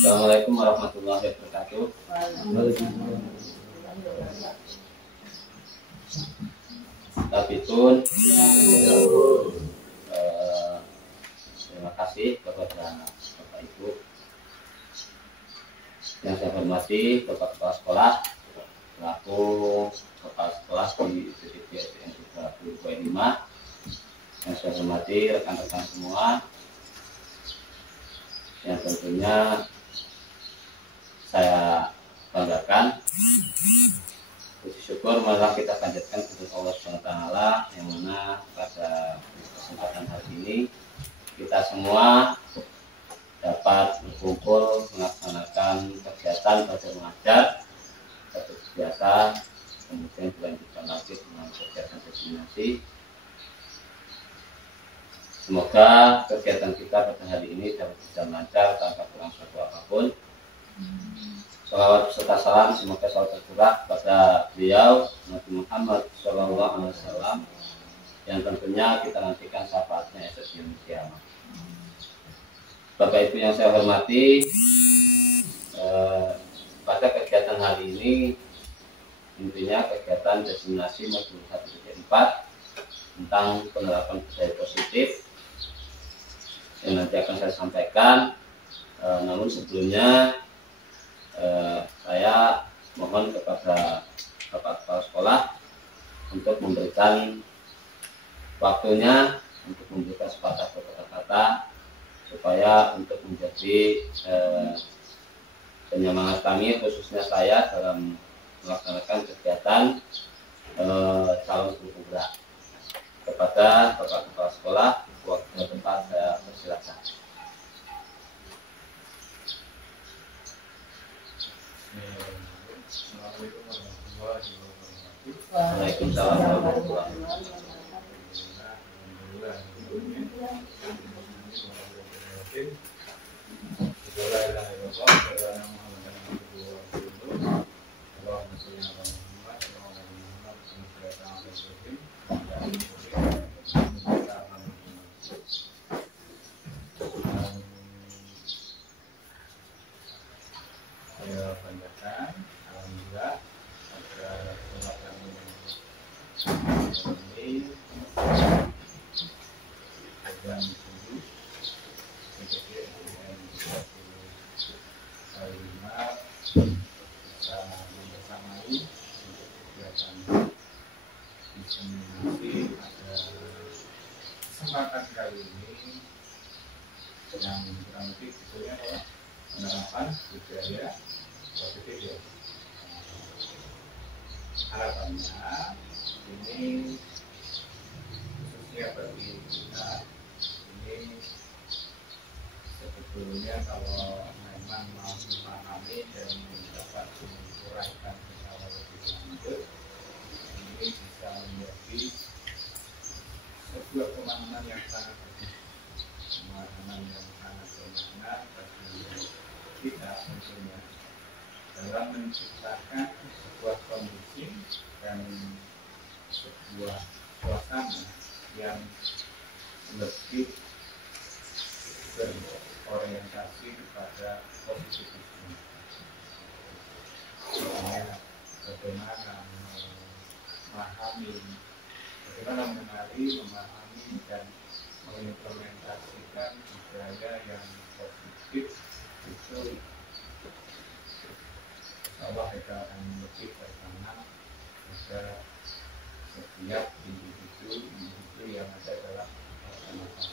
Assalamualaikum warahmatullahi wabarakatuh. Tabitun, terima kasih kepada Bapak Ibu yang saya hormati, Bapak Kepala Sekolah, selaku Kepala Sekolah di SDN 35, yang saya hormati rekan-rekan semua, yang tentunya saya banggakan. Puji syukur malah kita panjatkan kepada Allah SWT, yang mana pada kesempatan hari ini kita semua dapat berkumpul melaksanakan kegiatan belajar mengajar seperti biasa, kemudian dilanjutkan lagi dengan kegiatan destinasi. Semoga kegiatan kita pada hari ini dapat berjalan lancar tanpa kurang suatu apapun. Salawat serta salam semoga selalu tercurah pada beliau Nabi Muhammad SAW, yang tentunya kita nantikan syafaatnya esok di kiamat. Bapak Ibu yang saya hormati, pada kegiatan hari ini intinya kegiatan destinasi modul 1.4 tentang penerapan budaya positif yang nanti akan saya sampaikan. Namun sebelumnya saya mohon kepada Bapak Kepala Sekolah untuk memberikan waktunya untuk memberikan sepatah kata-kata supaya untuk menjadi penyemangat kami, khususnya saya, dalam melaksanakan kegiatan calon guru penggerak. Kepada Bapak Kepala Sekolah, waktu tempat saya persilakan. Assalamualaikum warahmatullahi wabarakatuh. Waalaikumsalam warahmatullahi wabarakatuh. Saya banggakan, alhamdulillah, pada kesempatan ini program guru PJJ SDN 35 bisa membersamai untuk kegiatan diseminasi pada kesempatan kali ini yang kurang lebih judulnya adalah penerapan budaya positif ya. Harapannya ini khususnya bagi kita ini sebetulnya kalau memang mau memahami dan dapat menguraikan secara lebih lanjut, ini bisa menjadi sebuah pemahaman yang sangat bagus, pemahaman yang sangat bermakna bagi kita tentunya dalam menciptakan sebuah kondisi dan sebuah suasana yang lebih berorientasi kepada positivisme. Bagaimana memahami, bagaimana mengenali, memahami dan mengimplementasikan budaya yang positif itu Allah akan lebih berkenan pada setiap individu yang ada dalam masyarakat.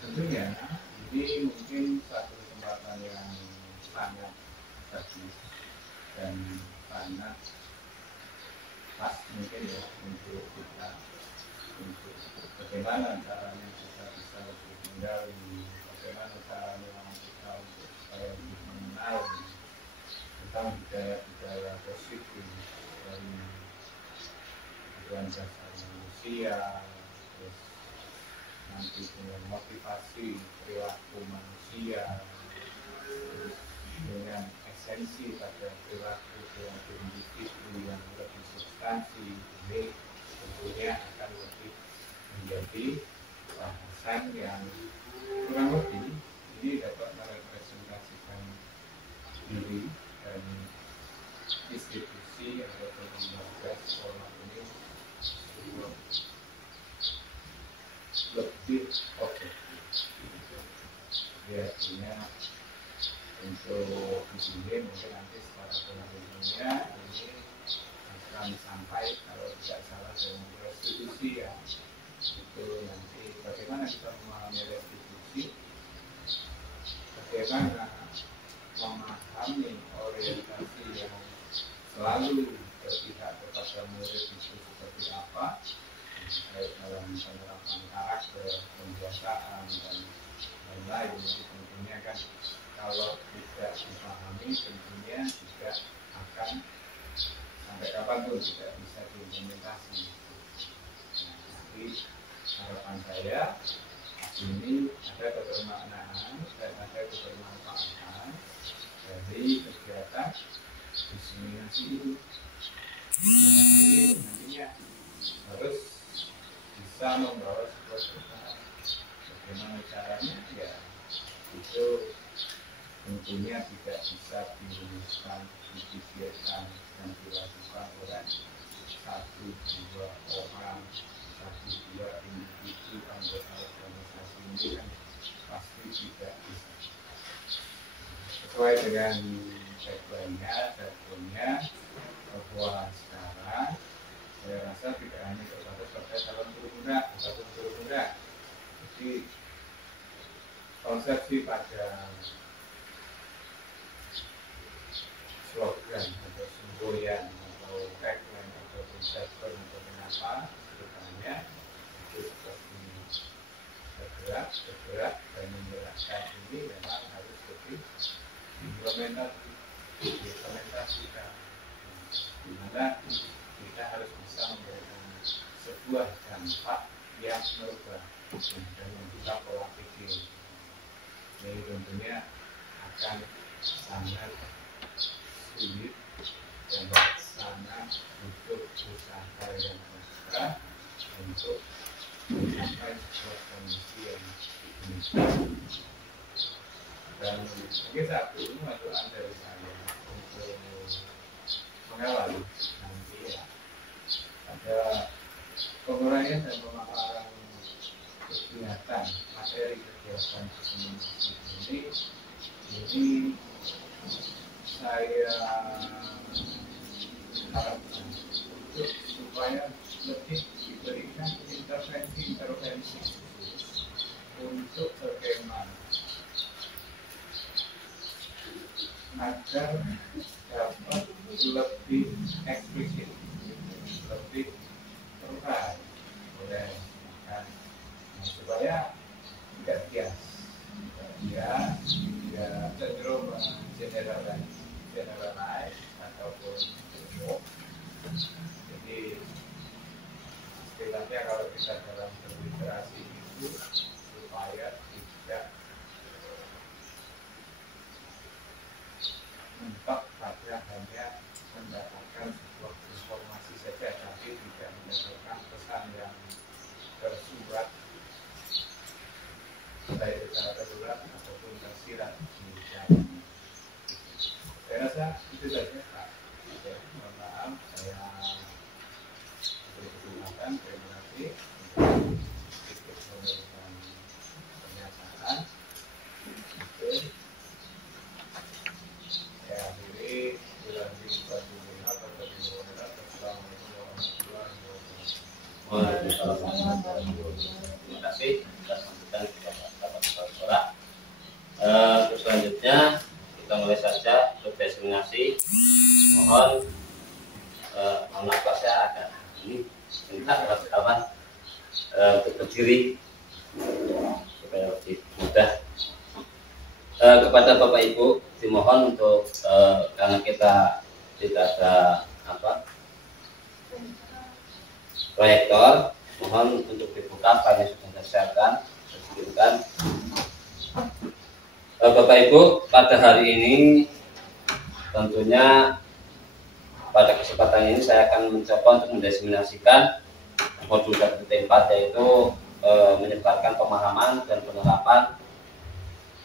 Tentunya ini mungkin satu kesempatan yang sangat bagus dan sangat pas mungkin ya untuk kita, untuk bagaimana caranya kita bisa lebih menggali, bagaimana caranya kita untuk supaya lebih mengenal tentang budaya-budaya positif dari kebutuhan dasar manusia, terus nanti dengan motivasi perilaku manusia, terus dengan esensi pada perilaku individu yang lebih substansi. Ini tentunya akan lebih menjadi bahasan yang kurang lebih ini dapat merepresentasikan diri dan institusi atau lembaga sekolah ini lebih objektif. Biasanya untuk di sini mungkin nanti secara penelitiannya ini akan sampai kalau tidak salah dengan restitusi ya, itu nanti bagaimana kita memahami restitusi, bagaimana memahami orientasi yang selalu berpihak kepada murid itu seperti apa, baik dalam penerapan karakter, pembiasaan dan lain-lain. Jadi tentunya kan kalau tidak dipahami tentunya juga akan sampai kapanpun tidak bisa diimplementasi. Nah, tapi harapan saya ini ada kebermaknaan dan ada kebermanfaatan dari kegiatan diseminasi ini. Diseminasi ini nantinya harus bisa membawa sebuah perubahan. Bagaimana caranya? Ya itu tentunya tidak bisa dirumuskan, dipikirkan dan dilakukan oleh satu dua orang, satu dua individu anggota organisasi ini kan pasti tidak bisa. Sesuai dengan tagline-nya, jargonnya, bahwa sekarang saya rasa tidak hanya terbatas pada calon guru muda ataupun guru muda. Jadi konsepsi pada slogan atau semboyan atau tagline atau jargon atau kenapa depannya itu seperti bergerak dan menggerakkan ini memang harus lebih diimplementasikan, di mana kita harus bisa memberikan sebuah dampak yang merubah dan membuka pola pikir. Jadi tentunya akan sangat sulit dan sangat butuh usaha yang ekstra untuk mencapai sebuah kondisi yang demikian. Dan mungkin satu masukan dari saya untuk mengawal nanti ya ada penguraian dan pemaparan kegiatan materi kegiatan diseminasi ini saya harapkan untuk supaya lebih diberikan intervensi untuk bagaimana agar dapat lebih eksplisit, lebih terurai oleh masyarakat, supaya tidak bias, tidak cenderung generalize ataupun umum. Jadi istilahnya kalau kita dalam berliterasi itu supaya tidak mentok pada hanya mendapatkan sebuah informasi saja, tapi tidak mendapatkan pesan yang tersurat baik secara tersurat ataupun tersirat di dalam. Saya rasa itu saja Pak. Mohon maaf saya beri kesempatan. Terima kasih untuk memberikan pernyataan. Saya akhiri dengan terima kasih atas sambutan kepada Bapak Saudara. Selanjutnya kita mulai saja untuk diseminasi. Mohon maaf saya agak ini minta kawan-kawan untuk berdiri supaya lebih mudah. Kepada Bapak Ibu dimohon untuk karena kita tidak ada proyektor, mohon untuk dibuka file sudah disiapkan, disebutkan. Bapak Ibu, pada hari ini tentunya pada kesempatan ini saya akan mencoba untuk mendiseminasikan modul 1.4, yaitu menyebarkan pemahaman dan penerapan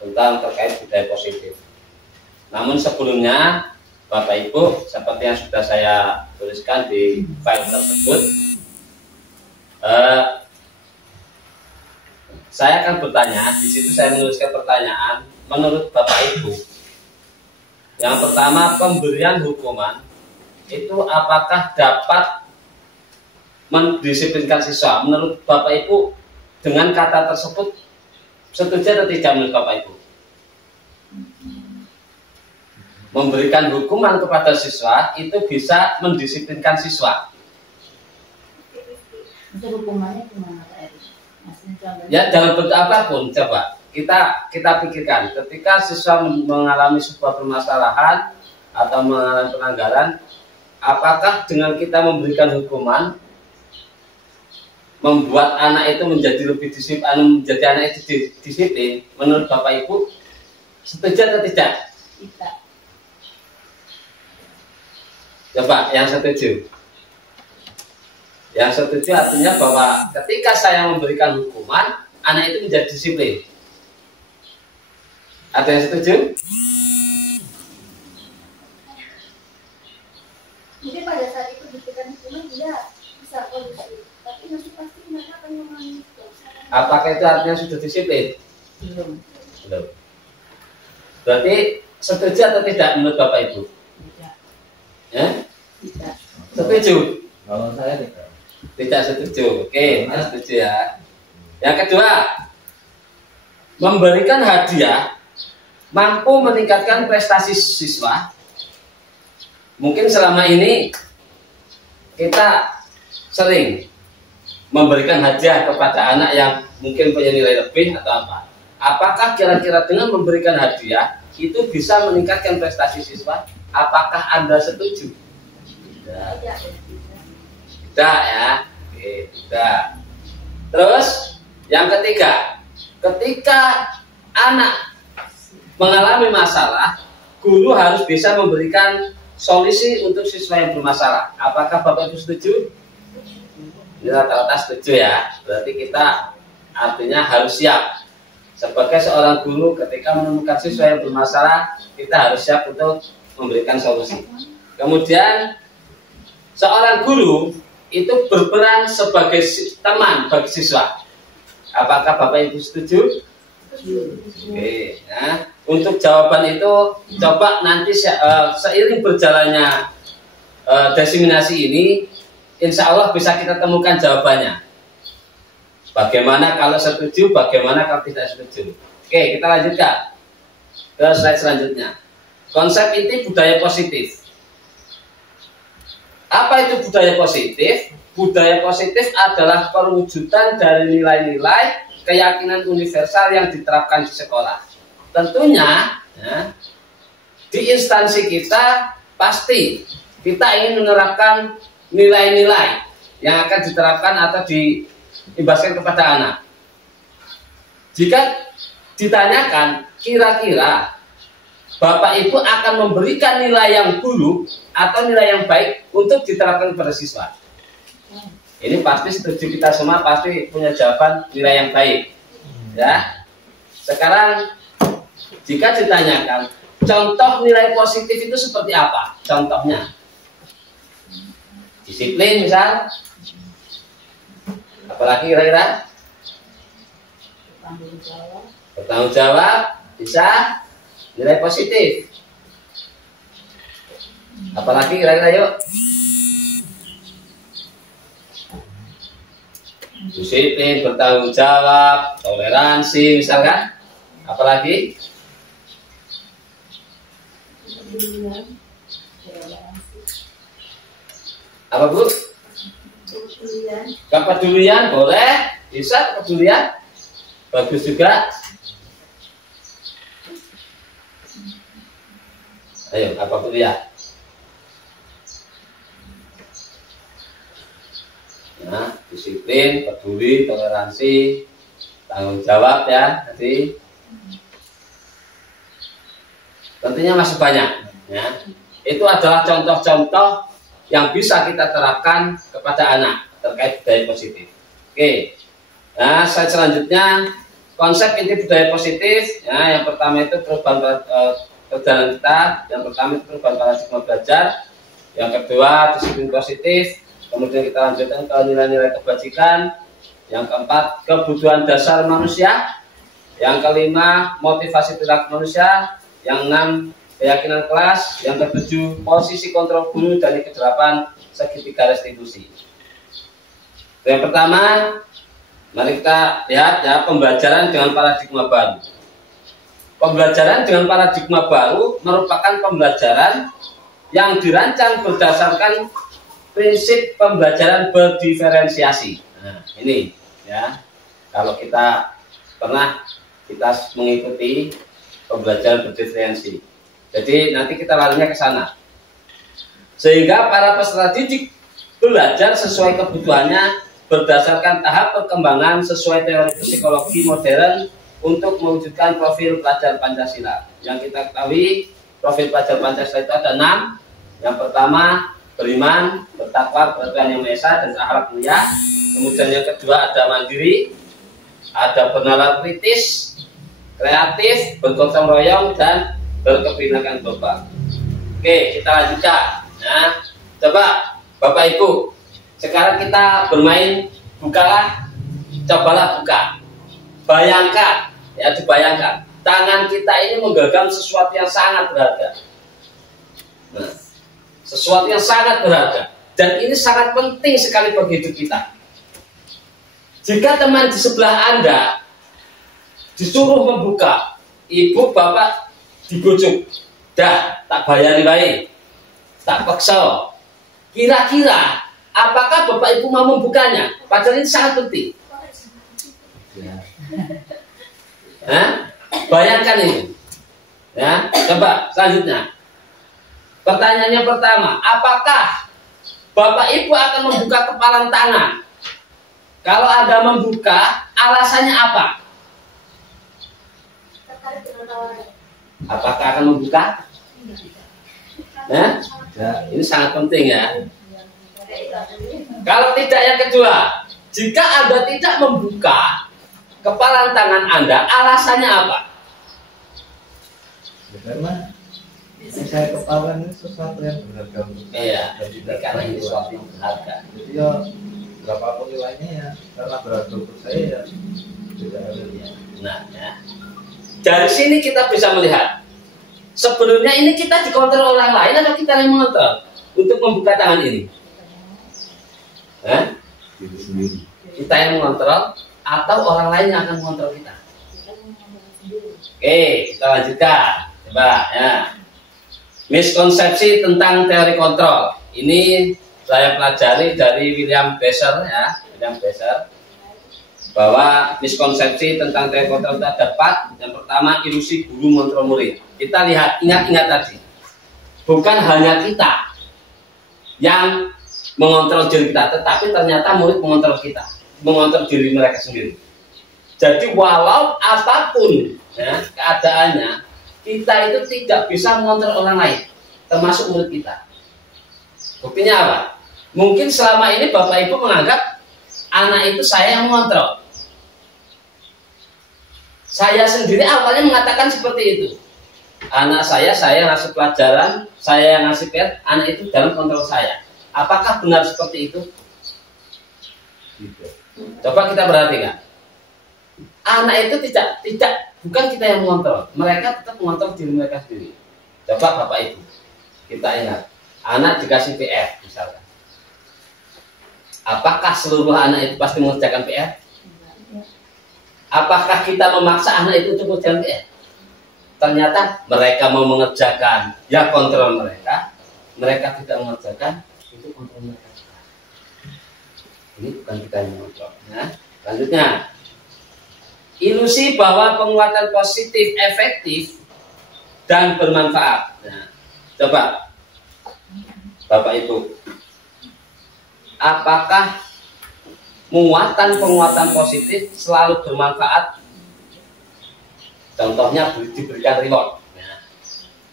tentang terkait budaya positif. Namun sebelumnya Bapak Ibu, seperti yang sudah saya tuliskan di file tersebut, saya akan bertanya. Di situ saya menuliskan pertanyaan. Menurut Bapak Ibu, yang pertama, pemberian hukuman itu apakah dapat mendisiplinkan siswa? Menurut Bapak Ibu, dengan kata tersebut setuju atau tidak menurut Bapak Ibu? Memberikan hukuman kepada siswa itu bisa mendisiplinkan siswa. Untuk hukumannya gimana Pak Eri? Ya dalam bentuk apapun, coba kita pikirkan. Ketika siswa mengalami sebuah permasalahan atau mengalami pelanggaran, apakah dengan kita memberikan hukuman membuat anak itu menjadi lebih disiplin, menjadi anak itu disiplin? Menurut Bapak Ibu, setuju atau tidak? Tidak. Coba yang setuju. Yang setuju artinya bahwa ketika saya memberikan hukuman, anak itu menjadi disiplin. Ada yang setuju? Mungkin pada saat itu diberikan hukuman dia bisa kondusif, tapi nanti pasti mereka akan memahami itu. Apakah itu artinya sudah disiplin? Belum. Belum. Berarti setuju atau tidak menurut Bapak Ibu? Tidak. Ya? Tidak. Setuju? Kalau saya tidak. Tidak setuju. Oke, saya setuju ya. Yang kedua, memberikan hadiah mampu meningkatkan prestasi siswa. Mungkin selama ini kita sering memberikan hadiah kepada anak yang mungkin punya nilai lebih atau apa. Apakah kira-kira dengan memberikan hadiah itu bisa meningkatkan prestasi siswa? Apakah Anda setuju? Tidak. Tidak ya. Oke, tidak. Terus yang ketiga, ketika anak mengalami masalah, guru harus bisa memberikan solusi untuk siswa yang bermasalah. Apakah Bapak Ibu setuju? Ini rata-rata setuju ya. Berarti kita artinya harus siap. Sebagai seorang guru, ketika menemukan siswa yang bermasalah, kita harus siap untuk memberikan solusi. Kemudian seorang guru itu berperan sebagai teman bagi siswa. Apakah Bapak Ibu setuju? Oke, nah, untuk jawaban itu coba nanti seiring berjalannya desiminasi ini, insya Allah bisa kita temukan jawabannya. Bagaimana kalau setuju, bagaimana kalau tidak setuju. Oke, kita lanjutkan ke slide selanjutnya. Konsep inti budaya positif. Apa itu budaya positif? Budaya positif adalah perwujudan dari nilai-nilai keyakinan universal yang diterapkan di sekolah. Tentunya ya, di instansi kita pasti kita ingin menerapkan nilai-nilai yang akan diterapkan atau diimbaskan kepada anak. Jika ditanyakan kira-kira Bapak Ibu akan memberikan nilai yang buruk atau nilai yang baik untuk diterapkan kepada siswa. Ini pasti setuju, kita semua pasti punya jawaban nilai yang baik. Ya. Sekarang jika ditanyakan contoh nilai positif itu seperti apa? Contohnya disiplin misal. Apalagi kira-kira? Bertanggung jawab bisa. Nilai positif. Apalagi kira-kira yuk? Disiplin, bertanggung jawab, toleransi misalkan. Apalagi? Apa Bu? Kepedulian boleh, bisa kepedulian. Bagus juga. Ayo, apa kuliah? Nah, disiplin, peduli, toleransi, tanggung jawab ya. Tadi tentunya masih banyak. Ya. Itu adalah contoh-contoh yang bisa kita terapkan kepada anak terkait budaya positif. Oke. Nah, slide selanjutnya konsep inti budaya positif, ya, yang pertama itu perubahan perjalanan kita, yang pertama itu perubahan paradigma belajar, yang kedua disiplin positif, kemudian kita lanjutkan ke nilai-nilai kebajikan, yang keempat kebutuhan dasar manusia, yang kelima motivasi perilaku manusia, yang enam keyakinan kelas, yang ketujuh posisi kontrol guru, dan yang kedelapan segitiga restribusi. Yang pertama, mari kita lihat ya, pembelajaran dengan paradigma baru. Pembelajaran dengan paradigma baru merupakan pembelajaran yang dirancang berdasarkan prinsip pembelajaran berdiferensiasi. Nah, ini ya, kalau kita pernah mengikuti pembelajaran berdiferensiasi. Jadi nanti kita larinya ke sana. Sehingga para peserta didik belajar sesuai kebutuhannya berdasarkan tahap perkembangan sesuai teori psikologi modern untuk mewujudkan profil pelajar Pancasila. Yang kita ketahui profil pelajar Pancasila itu ada 6. Yang pertama beriman, bertakwa kepada Tuhan Yang Maha Esa dan berakhlak mulia. Kemudian yang kedua ada mandiri, ada bernalar kritis, kreatif, bergotong royong, dan berkebinekaan global. Oke, kita lanjutkan. Nah, coba Bapak Ibu, sekarang kita bermain, cobalah buka. Bayangkan, ya dibayangkan, tangan kita ini menggenggam sesuatu yang sangat berharga. Nah, sesuatu yang sangat berharga. Dan ini sangat penting sekali bagi hidup kita. Jika teman di sebelah Anda disuruh membuka, ibu bapak dibujuk, dah tak bayari baik, tak paksa. Kira-kira apakah bapak ibu mau membukanya? Padahal ini sangat penting. Bayangkan ini. Ya, coba selanjutnya. Pertanyaannya pertama, apakah bapak ibu akan membuka kepalan tangan? Kalau Anda membuka, alasannya apa? Apakah akan membuka? Ya, ini sangat penting ya. Kalau tidak, yang kedua, jika Anda tidak membuka kepalan tangan Anda, alasannya apa? Karena saya kepalan ini sesuatu yang berharga untuk saya. Iya, karena ini sesuatu yang berharga. Jadi ya berapapun nilainya ya, karena berharga untuk saya ya tidak ada. Nah, ya. Dari sini kita bisa melihat sebenarnya ini kita dikontrol orang lain atau kita yang mengontrol untuk membuka tangan ini? Diri sendiri. Kita yang mengontrol atau orang lain yang akan mengontrol kita? Oke, kita lanjutkan. Coba ya. Miskonsepsi tentang teori kontrol. Ini saya pelajari dari William Besser ya, William Besser. Bahwa miskonsepsi tentang teori kontrol itu ada 4. Yang pertama, ilusi guru mengontrol murid. Kita lihat, ingat-ingat tadi. Bukan hanya kita yang mengontrol diri kita, tetapi ternyata murid mengontrol kita, mengontrol diri mereka sendiri. Jadi walau apapun ya, keadaannya, kita itu tidak bisa mengontrol orang lain, termasuk murid kita. Buktinya apa? Mungkin selama ini Bapak Ibu menganggap anak itu saya yang mengontrol. Saya sendiri awalnya mengatakan seperti itu. Anak saya ngasih pelajaran, saya yang ngasih PR, anak itu dalam kontrol saya. Apakah benar seperti itu? Coba kita perhatikan. Anak itu bukan kita yang mengontrol. Mereka tetap mengontrol diri mereka sendiri. Coba Bapak Ibu, kita ingat. Anak dikasih PR misalkan. Apakah seluruh anak itu pasti mengerjakan PR? Apakah kita memaksa anak itu untuk mengerjakan PR? Ternyata mereka mau mengerjakan, ya kontrol mereka. Mereka tidak mengerjakan, itu kontrol mereka. Ini bukan kita yang mengontrol. Nah, selanjutnya, ilusi bahwa penguatan positif efektif dan bermanfaat. Nah, coba Bapak Ibu, apakah penguatan positif selalu bermanfaat? Contohnya diberikan reward. Nah,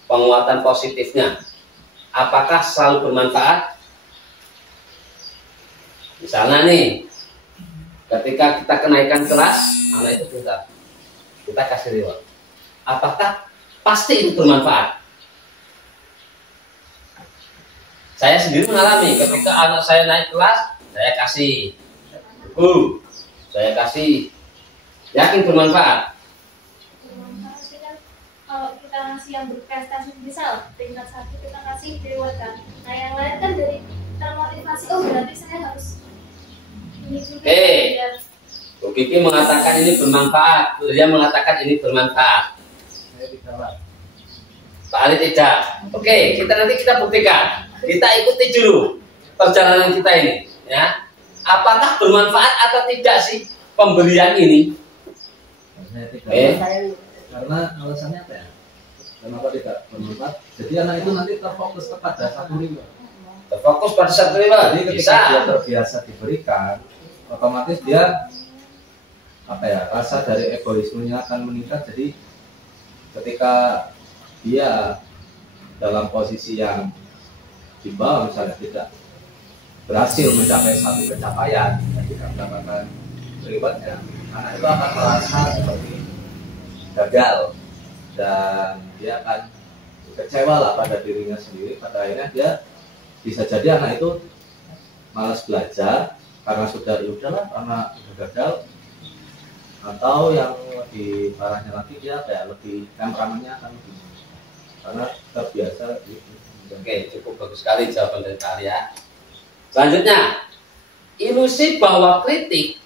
penguatan positifnya, apakah selalu bermanfaat? Misalnya nih, ketika kita kenaikan kelas, anak itu pintar. kita kasih reward. Apakah pasti itu bermanfaat? Saya sendiri mengalami ketika anak saya naik kelas, saya kasih buku, saya kasih, yakin bermanfaat. Kalau kita ngasih yang berprestasi, misal tingkat 1 kita kasih reward kan, nah yang lain kan dari termotivasi, oh berarti saya harus ini juga. Oke. Bu Kiki mengatakan ini bermanfaat, dia mengatakan ini bermanfaat. Saya tidak, Pak. Pak Ali tidak. Oke, kita buktikan. Kita ikuti dulu perjalanan kita ini, ya. Apakah bermanfaat atau tidak sih pemberian ini? Saya tidak. Oke. Karena alasannya apa ya? Kenapa tidak bermanfaat? Jadi anak itu nanti terfokus kepada satu reward. Terfokus pada satu reward. Jadi ketika dia terbiasa diberikan, otomatis dia apa ya, rasa dari egoismenya akan meningkat. Jadi ketika dia dalam posisi yang di bawah, misalnya tidak berhasil mencapai satu pencapaian, tidak mendapatkan rewardnya, anak itu akan merasa seperti gagal dan dia akan kecewa lah pada dirinya sendiri. Pada akhirnya dia bisa jadi anak itu malas belajar karena sudah, ya udahlah, karena sudah gagal. Atau yang lebih parahnya lagi, dia kayak lebih temperamennya akan lebih, karena terbiasa gitu. Oke, cukup bagus sekali jawaban dari Pak Arya. Selanjutnya, ilusi bahwa kritik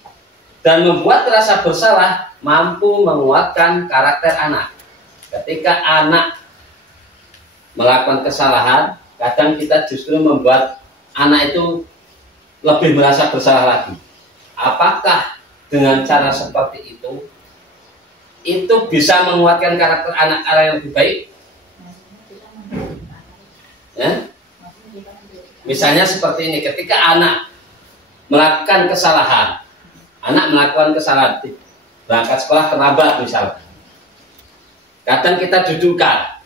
dan membuat rasa bersalah mampu menguatkan karakter anak. Ketika anak melakukan kesalahan, kadang kita justru membuat anak itu lebih merasa bersalah lagi. Apakah dengan cara seperti itu bisa menguatkan karakter anak yang lebih baik? Ya? Misalnya seperti ini, ketika anak melakukan kesalahan, berangkat sekolah terlambat misalnya, kadang kita dudukkan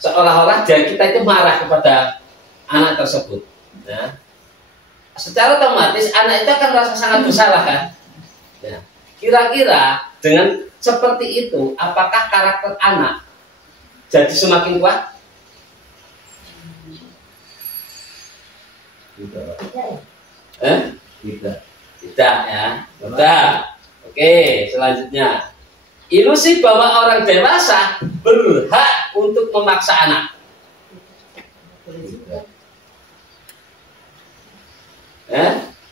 seolah-olah kita itu marah kepada anak tersebut. Nah, secara otomatis anak itu akan merasa sangat bersalah kan? Ya. Kira-kira dengan seperti itu, apakah karakter anak jadi semakin kuat? Tidak. Tidak ya. Tidak. Oke, selanjutnya, ilusi bahwa orang dewasa berhak untuk memaksa anak.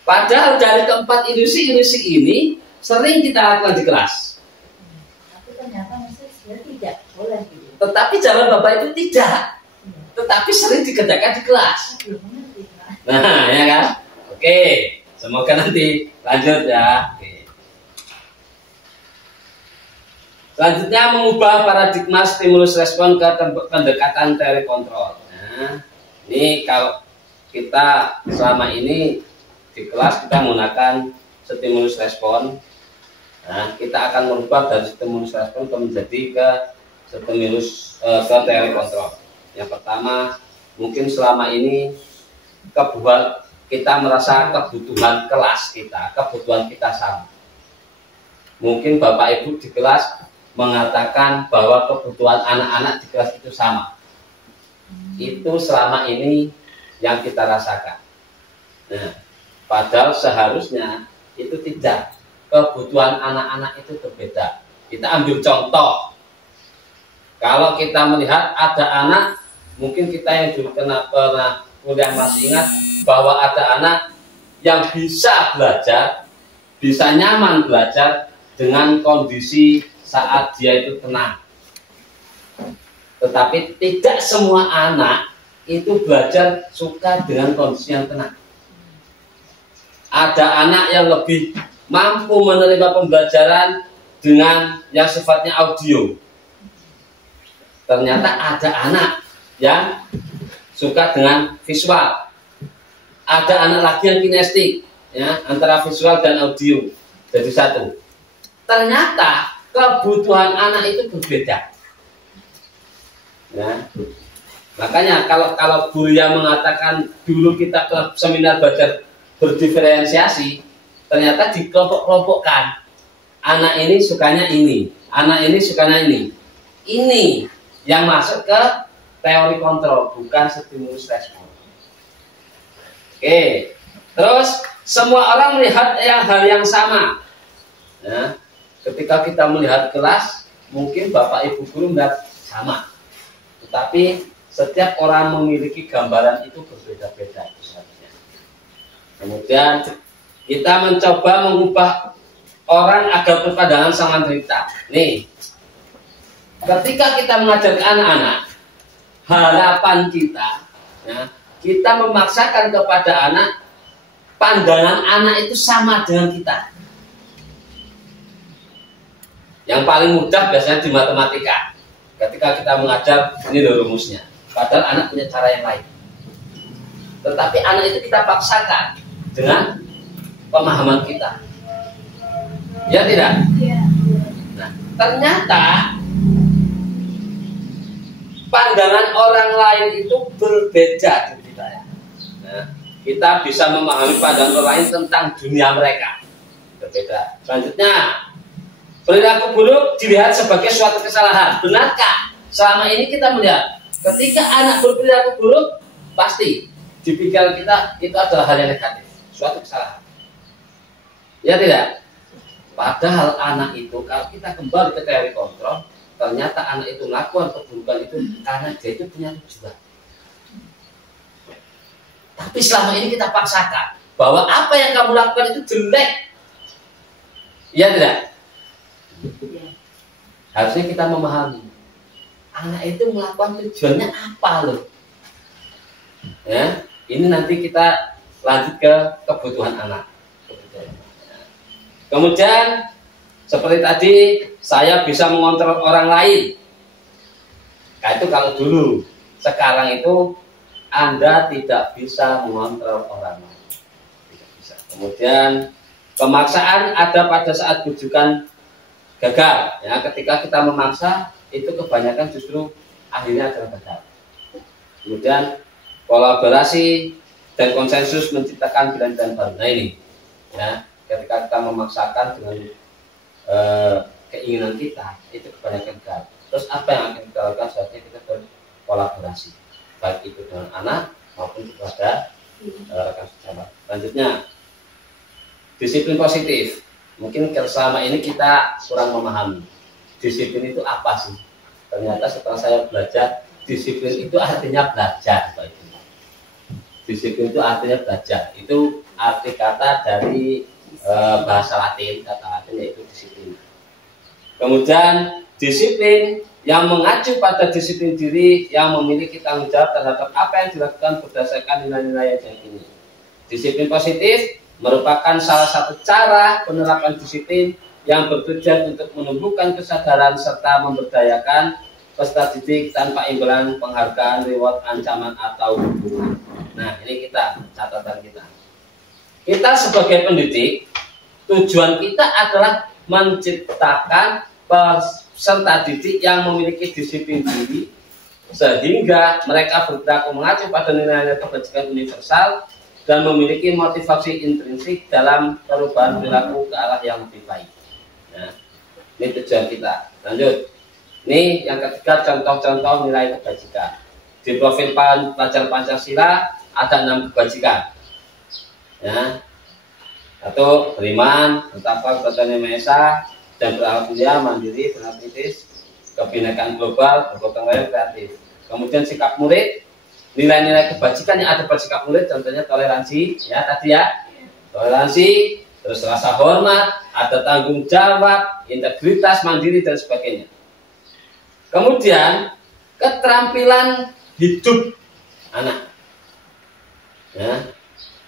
Padahal dari keempat ilusi ini sering kita lakukan di kelas. Tapi ternyata maksudnya tidak boleh gitu. Tetapi jawaban Bapak itu tidak. Tetapi sering dikerjakan di kelas. Nah, ya kan? Oke, semoga nanti lanjut ya. Oke. Selanjutnya, mengubah paradigma stimulus respon ke pendekatan teori kontrol. Nah, ini kalau kita selama ini di kelas kita menggunakan stimulus respon. Nah, kita akan merubah dari stimulus respon menjadi ke stimulus ke teori kontrol. Yang pertama, mungkin selama ini kita merasa kebutuhan kelas kita, kebutuhan kita sama. Mungkin Bapak Ibu di kelas mengatakan bahwa kebutuhan anak-anak di kelas itu sama. Itu selama ini yang kita rasakan. Nah, padahal seharusnya itu tidak. Kebutuhan anak-anak itu berbeda. Kita ambil contoh. Kalau kita melihat ada anak, mungkin kita yang dulu pernah kuliah masih ingat bahwa ada anak yang bisa belajar, bisa nyaman belajar dengan kondisi saat dia itu tenang. Tetapi tidak semua anak itu belajar suka dengan kondisi yang tenang. Ada anak yang lebih mampu menerima pembelajaran dengan yang sifatnya audio. Ternyata ada anak yang suka dengan visual. Ada anak lagi yang kinestik, ya, antara visual dan audio jadi satu. Ternyata kebutuhan anak itu berbeda. Ya. Makanya kalau guru yang mengatakan dulu kita ke seminar belajar berdiferensiasi, ternyata dikelompok-kelompokkan. anak ini sukanya ini, anak ini sukanya ini. Ini yang masuk ke teori kontrol, bukan stimulus respon. Oke, terus semua orang melihat hal yang sama. Nah, ketika kita melihat kelas, mungkin Bapak Ibu guru melihat sama, tetapi setiap orang memiliki gambaran itu berbeda-beda. Kemudian kita mencoba mengubah orang agar berpandangan sama menderita. Nih, ketika kita mengajar ke anak-anak, harapan kita, ya, kita memaksakan kepada anak, pandangan anak itu sama dengan kita. Yang paling mudah biasanya di matematika. Ketika kita mengajar, ini rumusnya. Padahal anak punya cara yang lain. Tetapi anak itu kita paksakan dengan pemahaman kita. Ya tidak? Iya. Nah, ternyata pandangan orang lain itu berbeda dari kita ya. Nah, kita bisa memahami pandangan orang lain tentang dunia mereka. Berbeda. Selanjutnya, perilaku buruk dilihat sebagai suatu kesalahan. Benarkah? Selama ini kita melihat ketika anak berperilaku buruk, pasti di pikiran kita itu adalah hal yang negatif, suatu kesalahan. Ya tidak? Padahal anak itu, kalau kita kembali ke teori kontrol, ternyata anak itu melakukan keburukan itu karena dia itu punya tujuan. Tapi selama ini kita paksakan bahwa apa yang kamu lakukan itu jelek. Ya tidak? Harusnya kita memahami anak itu melakukan tujuannya apa loh. Ya, ini nanti kita lanjut ke kebutuhan anak. Kemudian seperti tadi saya bisa mengontrol orang lain. Nah, itu kalau dulu. Sekarang itu Anda tidak bisa mengontrol orang lain. Tidak bisa. Kemudian pemaksaan ada pada saat bujukan gagal. Ya, ketika kita memaksa itu kebanyakan justru akhirnya adalah gagal. Kemudian kolaborasi dan konsensus menciptakan pilihan baru. Nah ini, ya, ketika kita memaksakan dengan keinginan kita itu kebanyakan gagal. Terus apa yang akan kita lakukan? Saatnya kita berkolaborasi, baik itu dengan anak maupun kepada rekan sejawat. Selanjutnya, disiplin positif. Mungkin selama ini kita kurang memahami disiplin itu apa sih. Ternyata setelah saya belajar, disiplin itu artinya belajar. Disiplin itu artinya belajar. Itu arti kata dari bahasa Latin, kata Latin yaitu disiplin. Kemudian disiplin yang mengacu pada disiplin diri yang memiliki tanggung jawab terhadap apa yang dilakukan berdasarkan nilai-nilai yang ini. Disiplin positif merupakan salah satu cara penerapan disiplin yang bertujuan untuk menumbuhkan kesadaran serta memberdayakan peserta didik tanpa imbalan, penghargaan, reward, ancaman atau hukuman. Nah, ini catatan kita. Kita sebagai pendidik, tujuan kita adalah menciptakan peserta didik yang memiliki disiplin diri sehingga mereka berperilaku mengacu pada nilai-nilai kebajikan universal dan memiliki motivasi intrinsik dalam perubahan perilaku ke arah yang lebih baik. Nah, ini tujuan kita. Lanjut. Ini yang ketiga, contoh-contoh nilai kebajikan. Di profil pelajar Pancasila ada 6 kebajikan. Ya. Satu, beriman, bertakwa kepada Yang Maha Esa, dan beralhamdulillah, mandiri, beraktivitas, kebinekaan global, bergotong royong, kreatif. Kemudian sikap murid, nilai-nilai kebajikan yang ada pada sikap murid, contohnya toleransi, ya tadi ya, toleransi, terus rasa hormat, ada tanggung jawab, integritas, mandiri dan sebagainya. Kemudian keterampilan hidup anak, ya,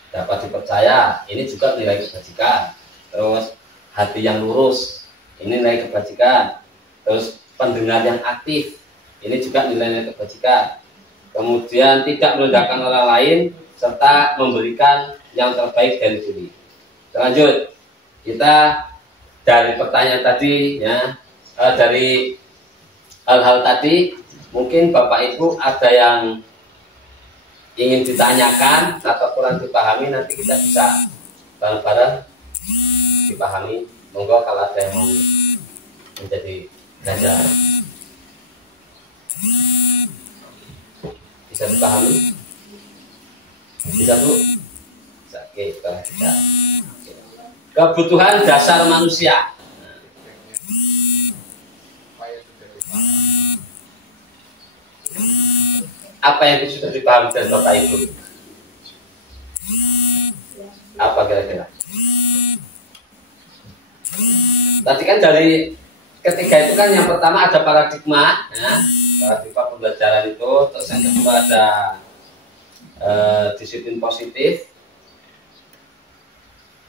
dapat dipercaya, ini juga nilai kebajikan. Terus hati yang lurus, ini nilai kebajikan. Terus pendengar yang aktif, ini juga nilai kebajikan. Kemudian tidak merendahkan orang lain serta memberikan yang terbaik dari diri. Lanjut, kita dari pertanyaan tadi, ya, dari hal-hal tadi, mungkin Bapak Ibu ada yang ingin ditanyakan atau kurang dipahami, nanti kita bisa bareng-bareng dipahami Monggo kalau ada yang mau menjadi belajar bisa dipahami, bisa Bu? Oke, bisa. Kebutuhan dasar manusia. Apa yang sudah dipahami dari Bapak Ibu? Apa kira-kira? Tadi kan dari ketiga itu kan yang pertama ada paradigma, ya, paradigma pembelajaran itu. Terus yang kedua ada disiplin positif,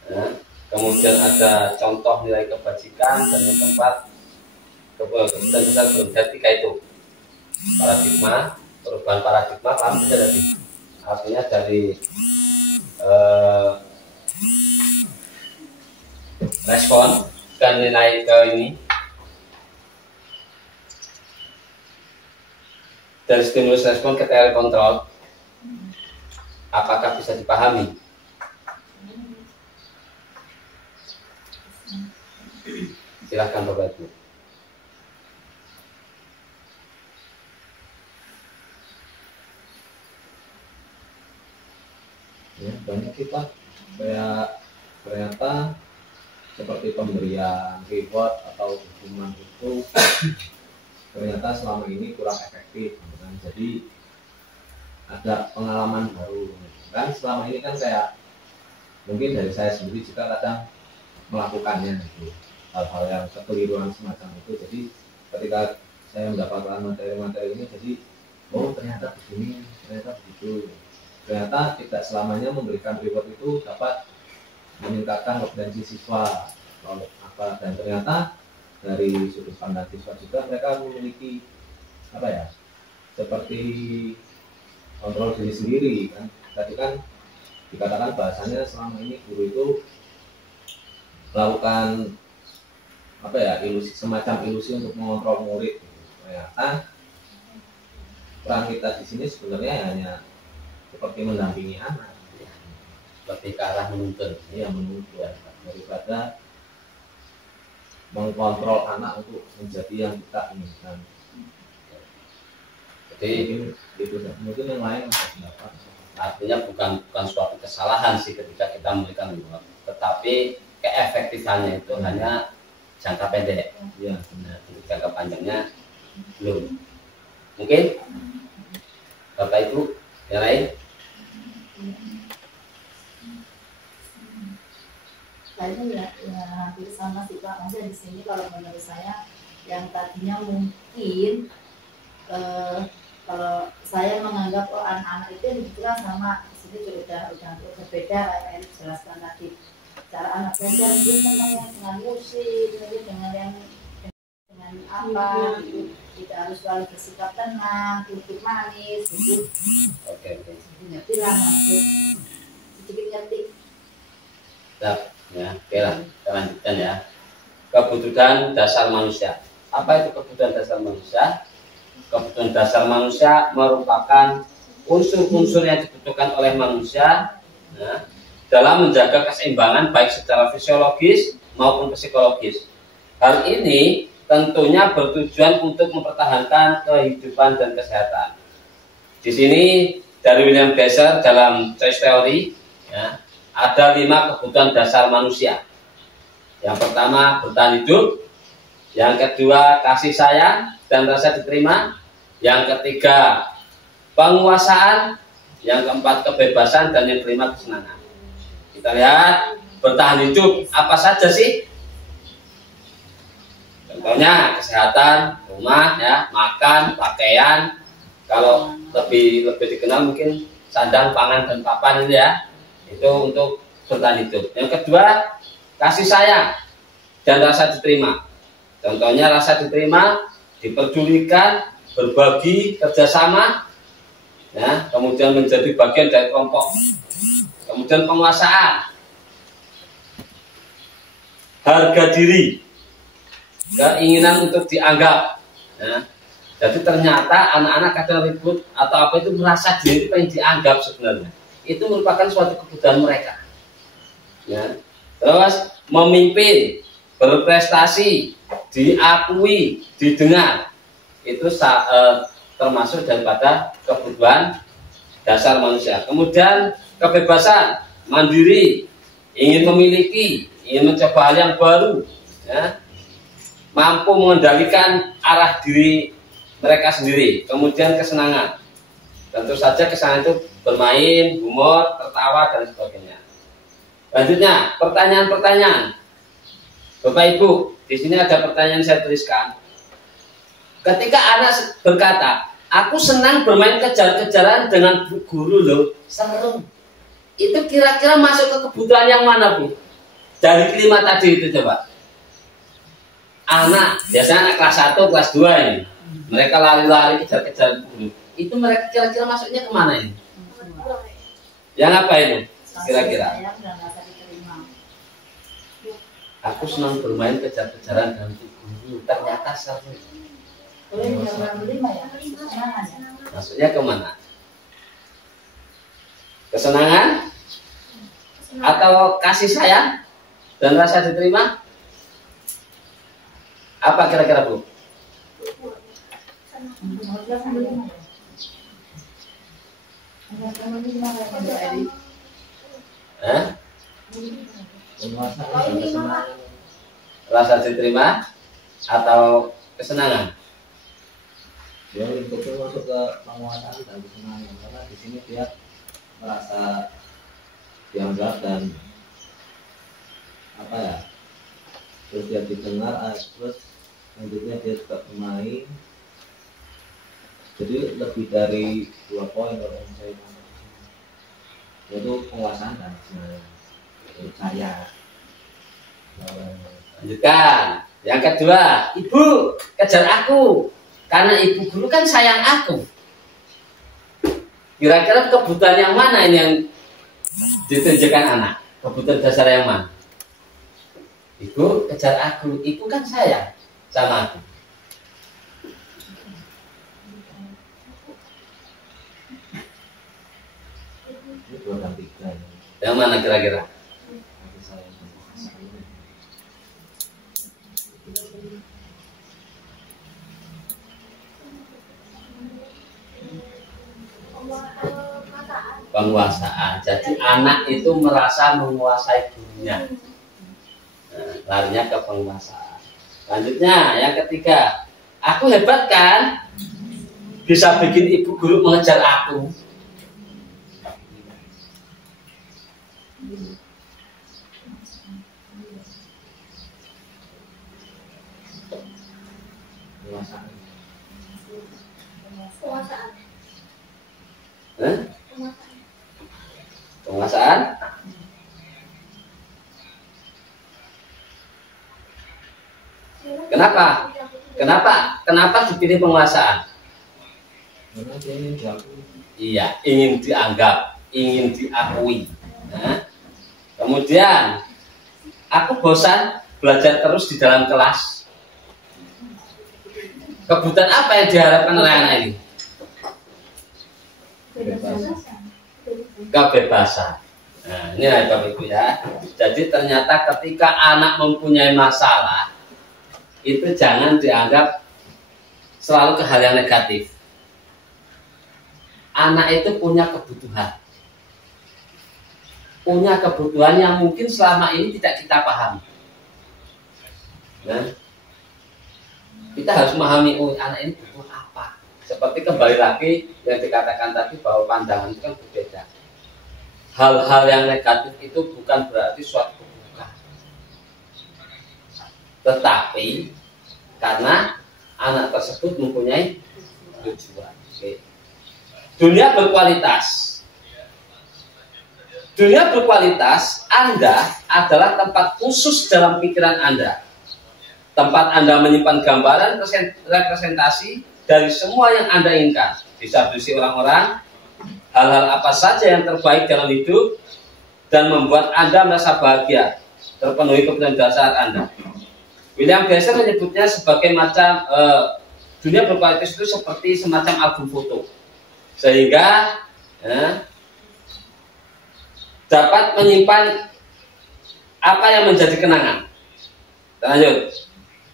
ya. Kemudian ada contoh nilai kebajikan, dan yang keempat kebutuhan besar belum tiga itu paradigma, perubahan paradigma. Paham tidak tadi? Artinya dari respon dan nilai ke ini, dari stimulus respon ke teori kontrol. Apakah bisa dipahami? Silahkan Bapak Ibu. Ya, banyak kita kayak ternyata seperti pemberian reward atau hukuman itu ternyata selama ini kurang efektif, kan? Jadi ada pengalaman baru kan, selama ini kan kayak mungkin dari saya sendiri juga kadang melakukannya gitu, hal-hal yang kekeliruan semacam itu. Jadi ketika saya mendapatkan materi-materi ini, jadi oh ternyata begini, ternyata begitu. Ternyata tidak selamanya memberikan reward itu dapat meningkatkan kompetensi siswa apa, dan ternyata dari sudut pandang siswa juga mereka memiliki apa ya, seperti kontrol diri sendiri kan. Tadi kan dikatakan bahasanya selama ini guru itu melakukan apa ya, ilusi, semacam ilusi untuk mengontrol murid. Ternyata peran kita di sini sebenarnya hanya seperti mendampingi anak, Lebih ke arah menuntun. ya menuntun, daripada mengkontrol anak untuk menjadi yang kita inginkan. Jadi mungkin yang lain ada pendapat. artinya bukan suatu kesalahan sih ketika kita memberikan reward, tetapi keefektifannya itu hanya jangka pendek. Ya, Nah, jangka panjangnya belum. Mungkin Bapak Ibu yang lain? Kayaknya ya hampir sama sih Pak. Maksudnya di sini kalau menurut saya yang tadinya mungkin kalau saya menganggap oh anak-anak itu kebetulan sama di sini udah berbeda kayak yang dijelaskan tadi. Cara anak belajar mungkin senang yang dengan musik, mungkin dengan yang dengan apa gitu. Tidak harus selalu bersikap tenang, duduk manis, gitu. Oke. Ngerti lah maksud sedikit ngerti. Ya, oke lah, kita lanjutkan ya. Kebutuhan dasar manusia. Apa itu kebutuhan dasar manusia? Kebutuhan dasar manusia merupakan unsur-unsur yang dibutuhkan oleh manusia, ya, dalam menjaga keseimbangan baik secara fisiologis maupun psikologis. Hal ini tentunya bertujuan untuk mempertahankan kehidupan dan kesehatan. Di sini dari William Glasser dalam Choice Theory, ya, ada 5 kebutuhan dasar manusia. Yang pertama bertahan hidup, yang kedua kasih sayang dan rasa diterima, yang ketiga penguasaan, yang keempat kebebasan, dan yang kelima kesenangan. Kita lihat bertahan hidup apa saja sih? Contohnya kesehatan, rumah, ya, makan, pakaian. Kalau lebih dikenal mungkin sandang, pangan, dan papan itu ya. Itu untuk bertahan hidup. Yang kedua kasih sayang dan rasa diterima. Contohnya rasa diterima, diperdulikan, berbagi, kerjasama, ya, kemudian menjadi bagian dari kelompok. Kemudian penguasaan, harga diri, keinginan untuk dianggap, ya. Jadi ternyata anak-anak kadang ribut atau apa itu merasa diri pengen dianggap sebenarnya. Itu merupakan suatu kebutuhan mereka. Ya. Terus memimpin, berprestasi, diakui, didengar, itu termasuk daripada kebutuhan dasar manusia. Kemudian kebebasan, mandiri, ingin memiliki, ingin mencoba hal yang baru, ya, mampu mengendalikan arah diri mereka sendiri. Kemudian kesenangan, tentu saja kesenangan itu bermain, humor, tertawa, dan sebagainya. Selanjutnya, pertanyaan-pertanyaan. Bapak Ibu, di sini ada pertanyaan saya tuliskan. Ketika anak berkata, aku senang bermain kejar-kejaran dengan guru loh, seru. Itu kira-kira masuk ke kebutuhan yang mana, Bu? Dari kelima tadi itu coba. Anak, biasanya anak kelas 1, kelas 2 ini. Mereka lari-lari kejar-kejar guru. Itu mereka kira-kira masuknya kemana ini? Yang apa itu? Kira-kira. Aku senang bermain kejar-kejaran dengan guru. Ternyata seru. Maksudnya kemana? Kesenangan? Atau kasih sayang dan rasa diterima? Apa kira-kira, Bu? Rasa diterima atau kesenangan? Dia lingkupnya masuk ke penguasaan dan kesenangan, karena di sini dia merasa dianggap dan apa ya, terus dia didengar, terus selanjutnya dia juga bermain. Jadi lebih dari 2 poin kalau yang saya tangkap, yaitu penguasaan dan kesenangan. Menurut saya. Lanjutkan. Yang kedua, ibu kejar aku karena ibu guru kan sayang aku. Kira-kira kebutuhan yang mana ini yang ditunjukkan anak? Kebutuhan dasar yang mana? Ibu kejar aku, ibu kan sayang sama aku. Yang mana kira-kira? Penguasaan. Jadi anak itu merasa menguasai gurunya. Nah, larinya ke penguasaan. Selanjutnya yang ketiga, aku hebat kan? Bisa bikin ibu guru mengejar aku. Penguasaan. Penguasaan. Kenapa? Kenapa dipilih penguasaan? Iya, ingin dianggap, ingin diakui. Nah, kemudian aku bosan belajar terus di dalam kelas. Kebutuhan apa yang diharapkan oleh anak ini? Kebebasan. Nah, ini ya Bapak Ibu ya. Jadi ternyata ketika anak mempunyai masalah, itu jangan dianggap selalu ke hal yang negatif. Anak itu punya kebutuhan. Punya kebutuhan yang mungkin selama ini tidak kita pahami. Nah, kita harus memahami, oh anak ini butuh apa. Seperti kembali lagi yang dikatakan tadi bahwa pandangan itu kan berbeda. Hal-hal yang negatif itu bukan berarti suatu keburukan. Tetapi karena anak tersebut mempunyai tujuan. Oke. Dunia berkualitas. Dunia berkualitas Anda adalah tempat khusus dalam pikiran Anda. Tempat Anda menyimpan gambaran representasi dari semua yang Anda inginkan. Bisa berisi orang-orang, hal-hal apa saja yang terbaik dalam hidup, dan membuat Anda merasa bahagia, terpenuhi kebutuhan dasar Anda. William Glasser menyebutnya sebagai macam dunia berkualitas itu seperti semacam album foto, sehingga dapat menyimpan apa yang menjadi kenangan. Lanjut.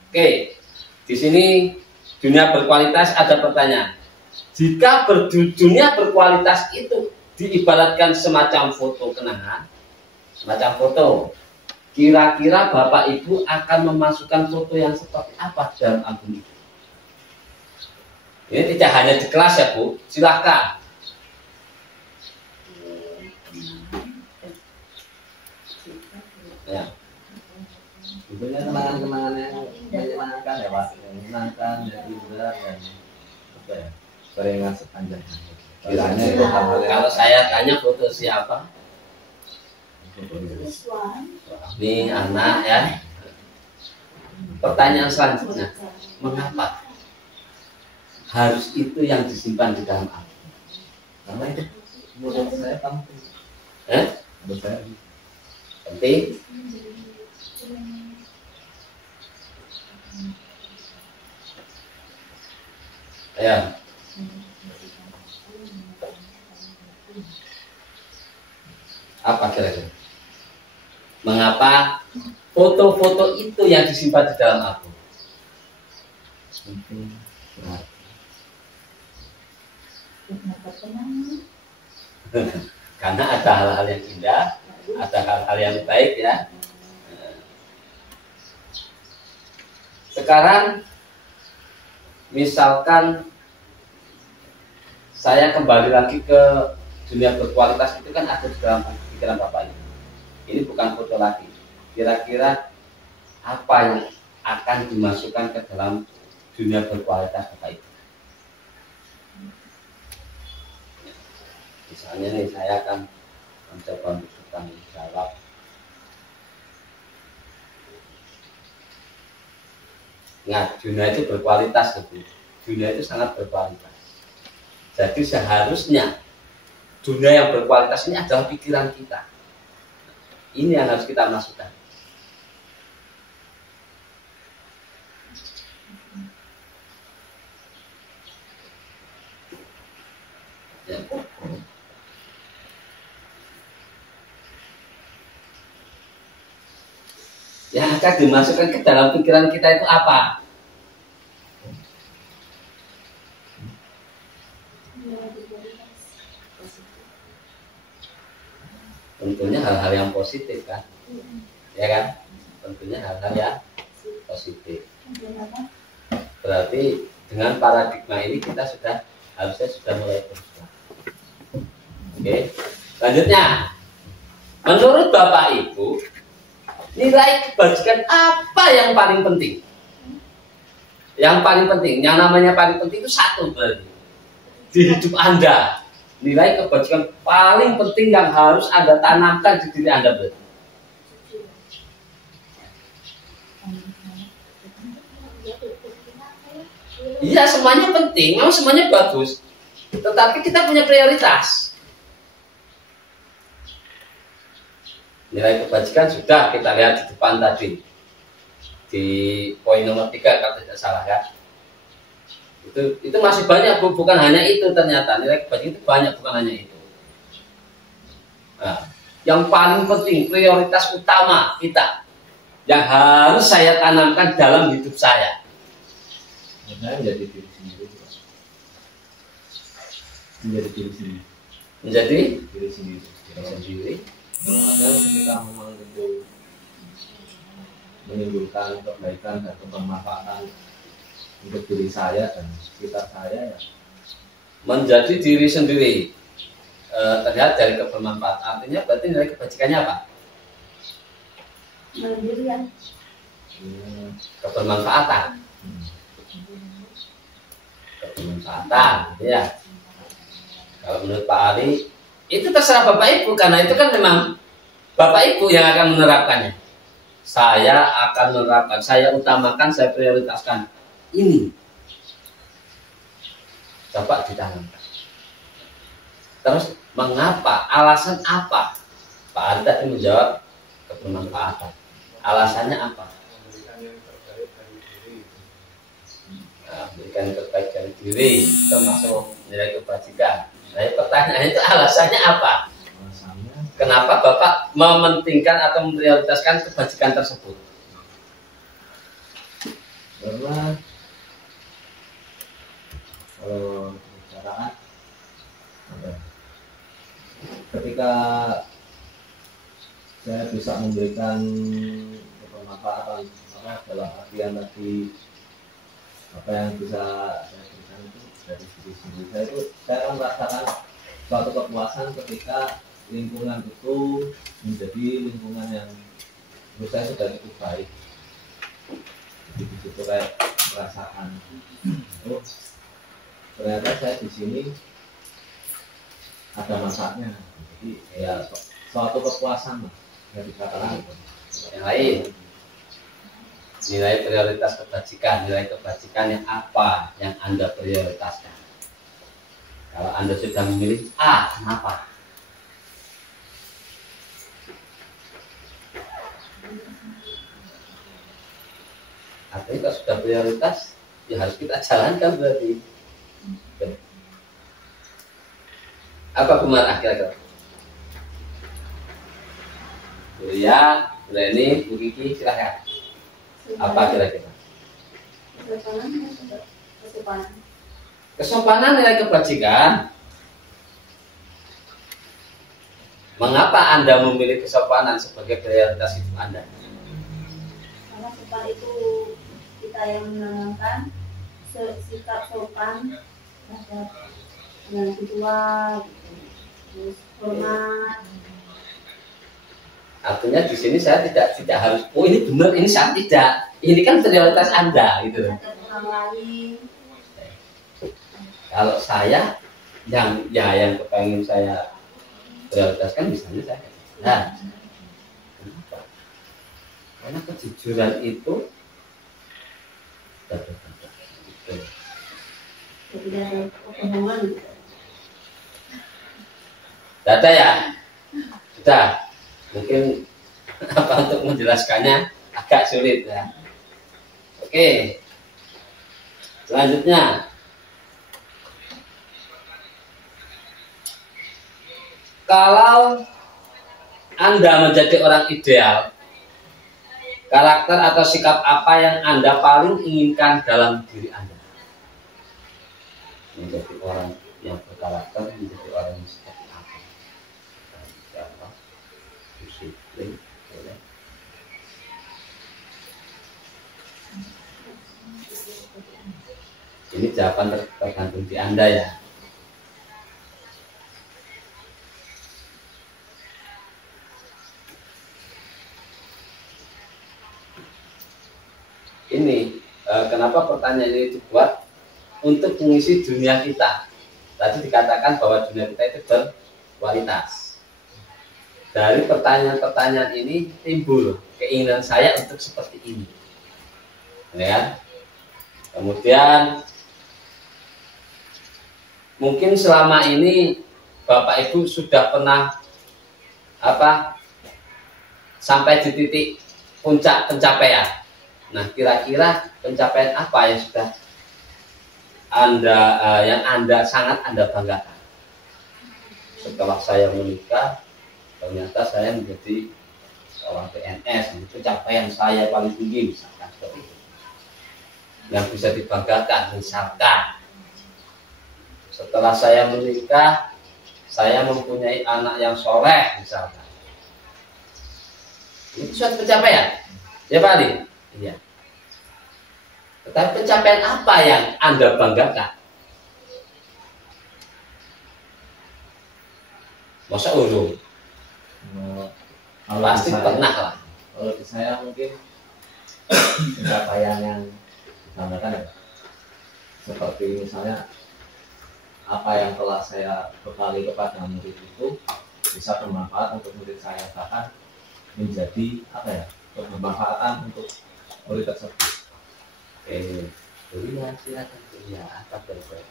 Oke, di sini dunia berkualitas ada pertanyaan. Jika dunia berkualitas itu diibaratkan semacam foto kenangan, semacam foto, kira-kira Bapak Ibu akan memasukkan foto yang seperti apa dalam album itu? Ini tidak hanya di kelas ya Bu, silahkan. Ya. Tentunya kenangan-kenangan yang menyenangkan ya Pak, yang menyenangkan, yang indah, yang apa ya, keringat sepanjang hari. Kiranya itu hal-hal yang Kalau saya tanya foto siapa? Siswa. Ini anak ya. Pertanyaan selanjutnya, mengapa harus itu yang disimpan di dalam album? karena itu menurut saya penting. Menurut saya Penting. Ya. Apa kira-kira? Mengapa foto-foto itu yang disimpan di dalam album? penting berarti. Karena ada hal-hal yang indah, ada hal-hal yang baik ya. Sekarang misalkan saya kembali lagi ke dunia berkualitas, itu kan ada di dalam pikiran Bapak ini. Ini bukan foto lagi. Kira-kira apa yang akan dimasukkan ke dalam dunia berkualitas Bapak Ibu? Misalnya nih, saya akan mencoba untuk bertanggung jawab. Nah, dunia itu berkualitas, gitu. Dunia itu sangat berkualitas. Jadi seharusnya dunia yang berkualitas ini adalah pikiran kita. Ini yang harus kita masukkan. Ya. Yang akan dimasukkan ke dalam pikiran kita itu apa? Tentunya hal-hal yang positif kan, ya kan? Tentunya hal-hal yang positif. Berarti dengan paradigma ini kita harusnya sudah mulai berubah. Oke, selanjutnya, menurut Bapak Ibu, nilai kebajikan apa yang paling penting? Yang paling penting, yang namanya paling penting itu satu berarti di hidup Anda. Nilai kebajikan paling penting yang harus Anda tanamkan di diri Anda berarti. Iya, semuanya penting, memang semuanya bagus. Tetapi kita punya prioritas. Nilai kebajikan sudah kita lihat di depan tadi. Di poin nomor 3 kalau tidak salah kan. Itu masih banyak, bukan hanya itu ternyata. Nilai kebajikan itu banyak, bukan hanya itu. Nah, yang paling penting, prioritas utama kita yang harus saya tanamkan dalam hidup saya. Saya menjadi diri sendiri. Menjadi diri sendiri. Menjadi Diri sendiri. diri sendiri. Kalau ada ketika memang itu menimbulkan kebaikan dan kebermanfaatan untuk diri saya dan sekitar saya ya. Menjadi diri sendiri terlihat dari kebermanfaatan. Artinya berarti nilai kebajikannya apa? Mandirian. Kebermanfaatan. Kebermanfaatan, ya. Kalau menurut Pak Ali, itu terserah Bapak Ibu, karena itu kan memang Bapak Ibu yang akan menerapkannya. Saya akan menerapkan, saya utamakan, saya prioritaskan ini. Coba ditanamkan. Terus mengapa? Alasan apa? Pak Ali tadi menjawab kebermanfaatan. Alasannya apa? Memberikan yang terbaik dari diri, termasuk nilai kebajikan. Nah, pertanyaannya itu alasannya apa? Alasannya Kenapa Bapak mementingkan atau memprioritaskan kebajikan tersebut? Karena kalau bicara ketika saya bisa memberikan bermanfaatan dalam artian tadi apa yang bisa saya berikan itu dari diri sendiri saya itu saya akan merasakan suatu kepuasan ketika lingkungan itu menjadi lingkungan yang menurut saya sudah cukup baik. Di situ kayak merasakan oh ternyata saya di sini ada manfaatnya. Jadi ya suatu kepuasan lah yang dikatakan. Yang lain, nilai prioritas kebajikan, nilai kebajikan yang apa yang Anda prioritaskan? Kalau Anda sudah memilih A, kenapa? Artinya kalau sudah prioritas, ya harus kita jalankan berarti. Apa kemana kira-kira? Ya, ini Bu Kiki silahkan. Apa kira-kira? Kesopanan nilai kebajikan. Mengapa Anda memilih kesopanan sebagai prioritas hidup Anda? Karena sopan itu kita yang menanamkan sikap sopan terhadap yang tua, terus hormat. Artinya di sini saya tidak harus, oh ini benar, ini saya tidak. Ini kan prioritas Anda gitu. Terhadap orang lain. Kalau saya yang kepengen saya prioritaskan misalnya saya. Nah, kenapa? Karena kejujuran itu Tidak ada kebohongan. Data ya, sudah. Mungkin apa untuk menjelaskannya agak sulit ya. Oke, selanjutnya kalau Anda menjadi orang ideal, karakter atau sikap apa yang Anda paling inginkan dalam diri Anda? Menjadi orang yang berkarakter, menjadi orang yang seperti apa? Disiplin, boleh. Ini jawaban tergantung di Anda ya. Ini kenapa pertanyaan ini dibuat untuk mengisi dunia kita. Tadi dikatakan bahwa dunia kita itu berkualitas. Dari pertanyaan-pertanyaan ini timbul keinginan saya untuk seperti ini, ya. Kemudian mungkin selama ini Bapak Ibu sudah pernah sampai di titik puncak pencapaian. Nah, kira-kira pencapaian apa yang sudah Anda sangat Anda banggakan? Setelah saya menikah, ternyata saya menjadi seorang PNS, itu pencapaian saya paling tinggi misalkan seperti itu. Yang bisa dibanggakan misalkan setelah saya menikah, saya mempunyai anak yang soleh misalkan. Itu suatu pencapaian, ya Pak Ali? Iya. Tetapi pencapaian apa yang Anda banggakan? Masa urung? Pasti pernah lah. Kalau di saya mungkin pencapaian yang dibanggakan ya, seperti misalnya apa yang telah saya bekali kepada murid itu bisa bermanfaat untuk murid saya, bahkan menjadi bermanfaatan untuk murid tersebut. Ya, silakan. Ya, apa terbaik?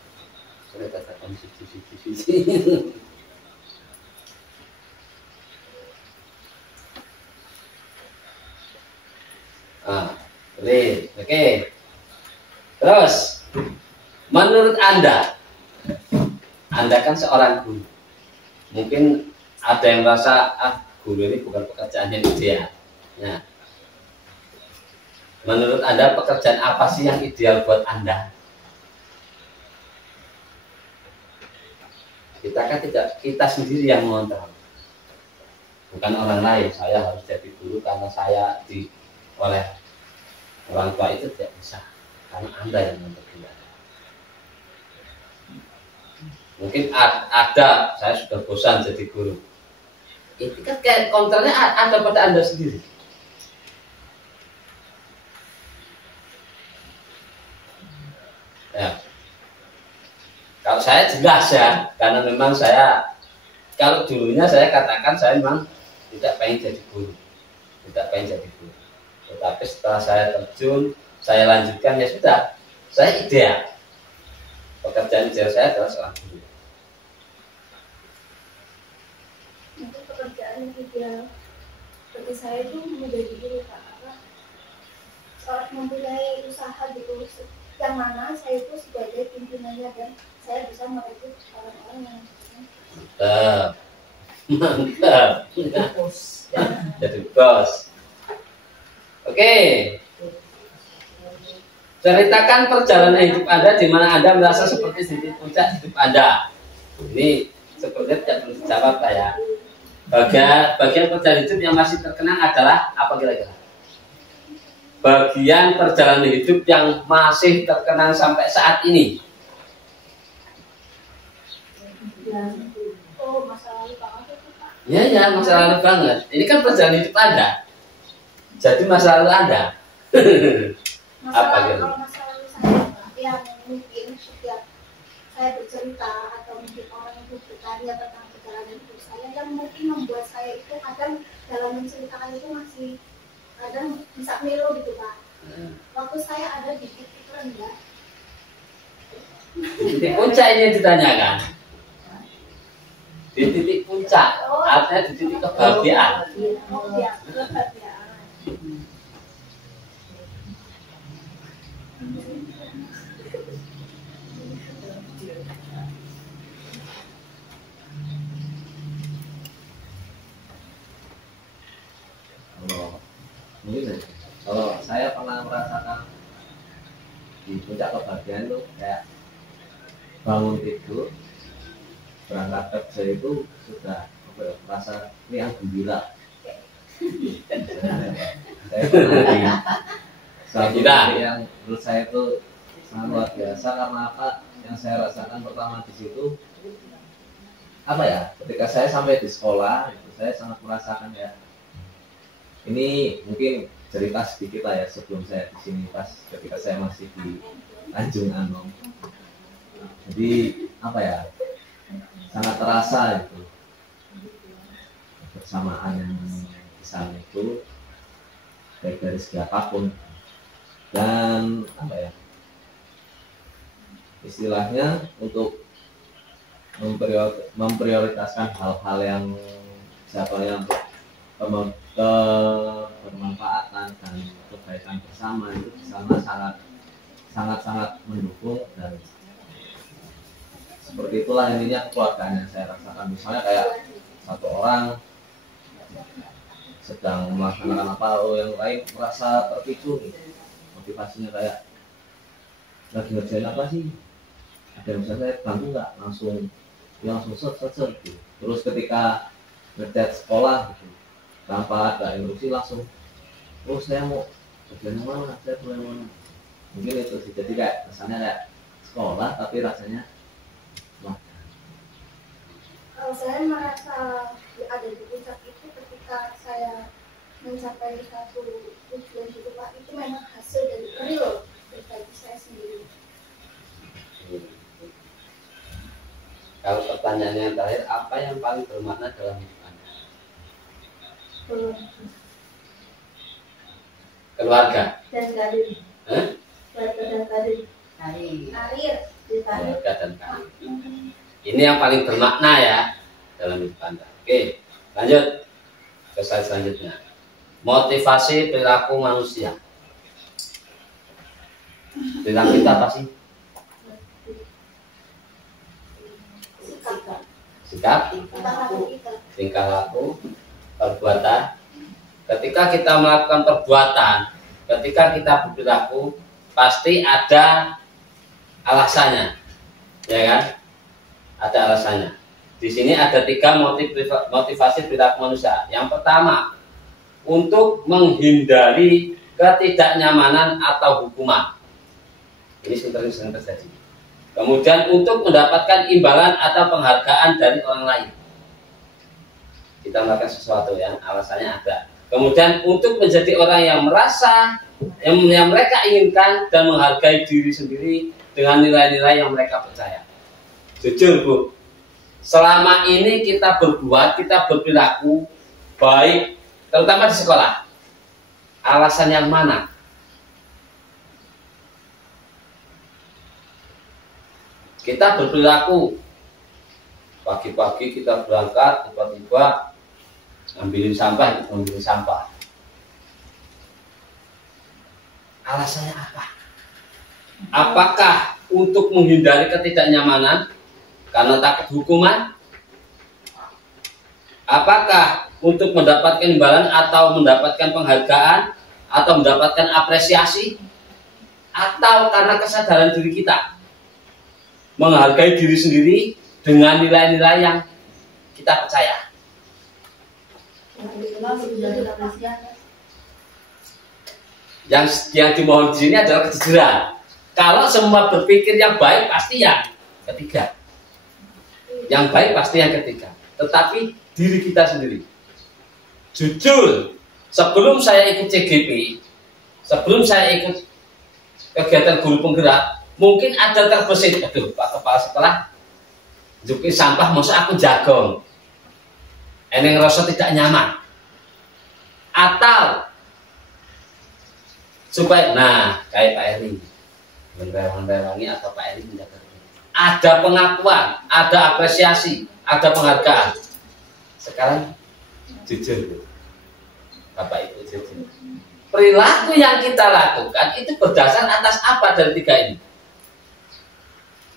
Saya katakan sisi. Oke. Terus, menurut Anda kan seorang guru. Mungkin ada yang merasa guru ini bukan pekerjaan yang ideal. Nah, Menurut Anda pekerjaan apa sih yang ideal buat Anda? Kita kan tidak, kita sendiri yang mengontrol, bukan orang lain. Saya harus jadi guru karena saya oleh orang tua, itu tidak bisa, karena Anda yang menentukan. Mungkin ada, saya sudah bosan jadi guru. Itu kan kayak kontrolnya ada pada Anda sendiri. Ya. Kalau saya jelas ya, karena memang saya, kalau dulunya saya katakan saya memang tidak pengen jadi guru, tetapi setelah saya terjun, saya lanjutkan, ya sudah, saya ideal. Pekerjaan ideal saya adalah seorang guru. Untuk pekerjaan yang ideal bagi saya itu menjadi ini Pak, seorang mempunyai usaha gitu, yang mana saya itu sebagai pimpinannya dan saya bisa merekrut orang-orang yang Mantap. Jadi bos. Oke. Ceritakan perjalanan hidup Anda di mana Anda merasa seperti titik puncak hidup Anda. Ini sepertinya tidak perlu dijawab Pak ya. Bagian perjalanan hidup yang masih terkenang adalah apa kira-kira? Bagian perjalanan hidup yang masih terkenang sampai saat ini. oh masa lalu banget itu Pak. Ya, masa lalu banget. Ini kan perjalanan hidup Anda. Jadi masa lalu Anda. Apa gitu? Kalau masa lalu saya Pak, yang mungkin setiap saya bercerita atau mungkin orang itu bertanya tentang perjalanan hidup saya, yang mungkin membuat saya itu kadang dalam menceritakan itu masih kadang bisa melo gitu Pak. Waktu saya ada di titik rendah. Di titik puncak ini yang ditanyakan. Di titik puncak, artinya di titik kebahagiaan. Oh ya, kebahagiaan. Kalau saya pernah merasakan di puncak kebahagiaan tuh kayak bangun tidur, berangkat kerja itu sudah merasa ini alhamdulillah. Saya pernah di satu yang menurut saya itu sangat luar biasa. Karena apa? Yang saya rasakan pertama di situ apa ya? Ketika saya sampai di sekolah, itu saya sangat merasakan ya. Ini mungkin cerita sedikit lah ya sebelum saya di sini pas ketika saya masih di Tanjung Anom. Jadi apa ya? Sangat terasa itu kebersamaan yang di sana itu baik dari segi apapun, dan apa ya, istilahnya untuk memprioritaskan hal-hal yang siapanya untuk kebermanfaatan dan kebaikan bersama itu di sana sangat mendukung. Dan seperti itulah intinya kekeluargaan yang saya rasakan. Misalnya kayak satu orang sedang melaksanakan apa, yang lain merasa terpicu nih, motivasinya kayak lagi ngerjain apa sih, ada yang bisa saya bantu nggak, langsung set gitu. Terus ketika ngechat sekolah gitu, tanpa ada instruksi langsung, oh saya mau kerjaan mana, saya mau yang mana. Mungkin itu sih, jadi kayak kesannya kayak sekolah tapi rasanya Kalau saya merasa ada di puncak itu ketika saya mencapai satu tujuan hidup Pak, itu memang hasil dari real dari saya sendiri. Kalau pertanyaan yang terakhir, apa yang paling bermakna dalam hidup Anda? Keluarga Dan karir. Keluarga dan karir. Karir. Keluarga dan karir. Ini yang paling bermakna ya dalam hidup Anda. Oke, lanjut ke slide selanjutnya. Motivasi perilaku manusia. Perilaku kita apa sih? Sikap, tingkah laku, perbuatan. Ketika kita melakukan perbuatan, ketika kita berperilaku pasti ada alasannya, ya kan? Ada alasannya. Di sini ada 3 motivasi perilaku manusia. Yang pertama, untuk menghindari ketidaknyamanan atau hukuman. Ini sering terjadi. Kemudian untuk mendapatkan imbalan atau penghargaan dari orang lain. Kita melakukan sesuatu yang alasannya ada. Kemudian untuk menjadi orang yang merasa yang mereka inginkan dan menghargai diri sendiri dengan nilai-nilai yang mereka percaya. Jujur Bu, selama ini kita berbuat, kita berperilaku baik, terutama di sekolah. Alasan yang mana? Kita berperilaku pagi-pagi kita berangkat, tiba-tiba ngambilin sampah. Alasannya apa? Apakah untuk menghindari ketidaknyamanan karena takut hukuman? Apakah untuk mendapatkan imbalan atau mendapatkan penghargaan atau mendapatkan apresiasi? Atau karena kesadaran diri kita menghargai diri sendiri dengan nilai-nilai yang kita percaya? Yang dimohon di sini adalah kejujuran. Kalau semua berpikir yang baik pasti yang ketiga. Yang baik pasti yang ketiga. Tetapi diri kita sendiri. Jujur, sebelum saya ikut CGP, sebelum saya ikut kegiatan guru penggerak, mungkin ada terbesit, aduh Pak Kepala Sekolah, juki sampah, masa aku jagong. Eneng rasa tidak nyaman. Atau supaya, nah kayak Pak Eri menrewangi atau Pak Eri menjaga, ada pengakuan, ada apresiasi, ada penghargaan. Sekarang jujur Bapak Ibu, jujur perilaku yang kita lakukan itu berdasar atas apa dari 3 ini?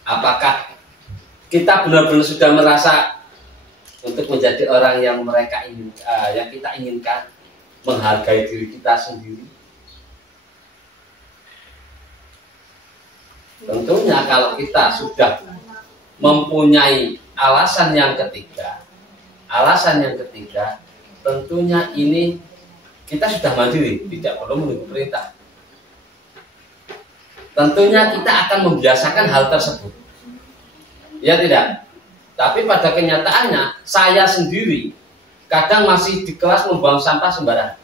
Apakah kita benar-benar sudah merasa untuk menjadi orang yang mereka ingin, yang kita inginkan, menghargai diri kita sendiri? Tentunya kalau kita sudah mempunyai alasan yang ketiga, tentunya ini kita sudah mandiri, tidak perlu menunggu perintah. Tentunya kita akan membiasakan hal tersebut. Ya tidak? Tapi pada kenyataannya, saya sendiri kadang masih di kelas membuang sampah sembarangan.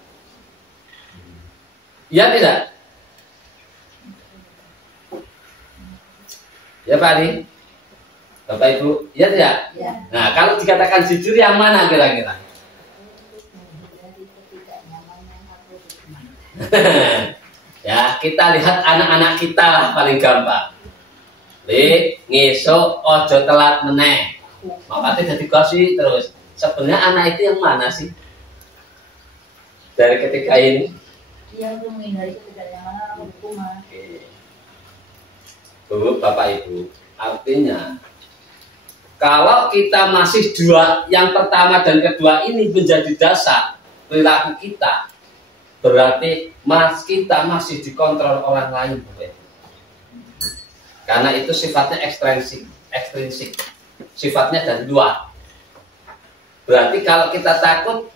Ya tidak? Ya Pak Ari, Bapak Ibu, ya tidak? Ya. Nah, kalau dikatakan jujur yang mana kira-kira? Ya, kita lihat anak-anak kita lah paling gampang. Ngesuk ojo telat meneh. Makanya jadi kasih terus. Sebenarnya anak itu yang mana sih? Dari ketika ini? Yang menghindari ketidaknyamanan hukuman. Bu, Bapak Ibu, artinya kalau kita masih yang pertama dan kedua ini menjadi dasar perilaku kita, berarti kita masih dikontrol orang lain, Bapak Ibu. Karena itu sifatnya ekstrinsik, sifatnya dari luar. Berarti kalau kita takut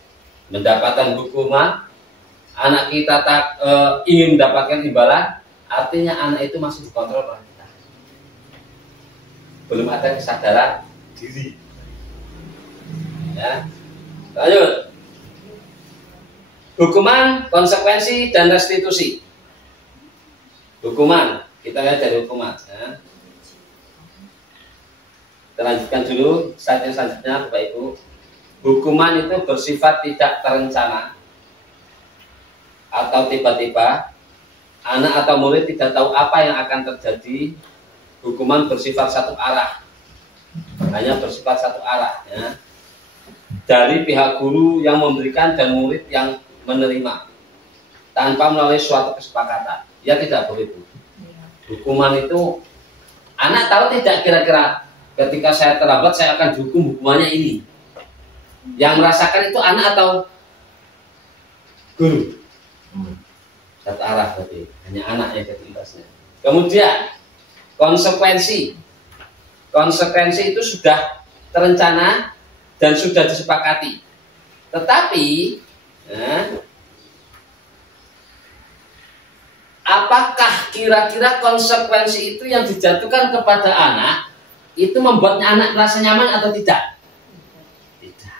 mendapatkan hukuman, anak kita ingin mendapatkan imbalan, artinya anak itu masih dikontrol oleh kita. Belum ada kesadaran diri. Ya, lanjut. Hukuman, konsekuensi, dan restitusi. Hukuman, kita lihat dari hukuman. Ya. Kita lanjutkan dulu slide yang selanjutnya, Bapak Ibu. Hukuman itu bersifat tidak terencana atau tiba-tiba. Anak atau murid tidak tahu apa yang akan terjadi. Hukuman bersifat satu arah, hanya bersifat satu arah, ya. Dari pihak guru yang memberikan dan murid yang menerima, tanpa melalui suatu kesepakatan. Ya tidak boleh, Bu. Hukuman itu, anak tahu tidak kira-kira ketika saya terlambat saya akan dihukum hukumannya ini. Yang merasakan itu anak atau guru? satu arah berarti, hanya anak yang jadi imbasnya. Kemudian konsekuensi itu sudah terencana dan sudah disepakati. Tetapi apakah kira-kira konsekuensi itu yang dijatuhkan kepada anak itu membuatnya anak merasa nyaman atau tidak? Tidak.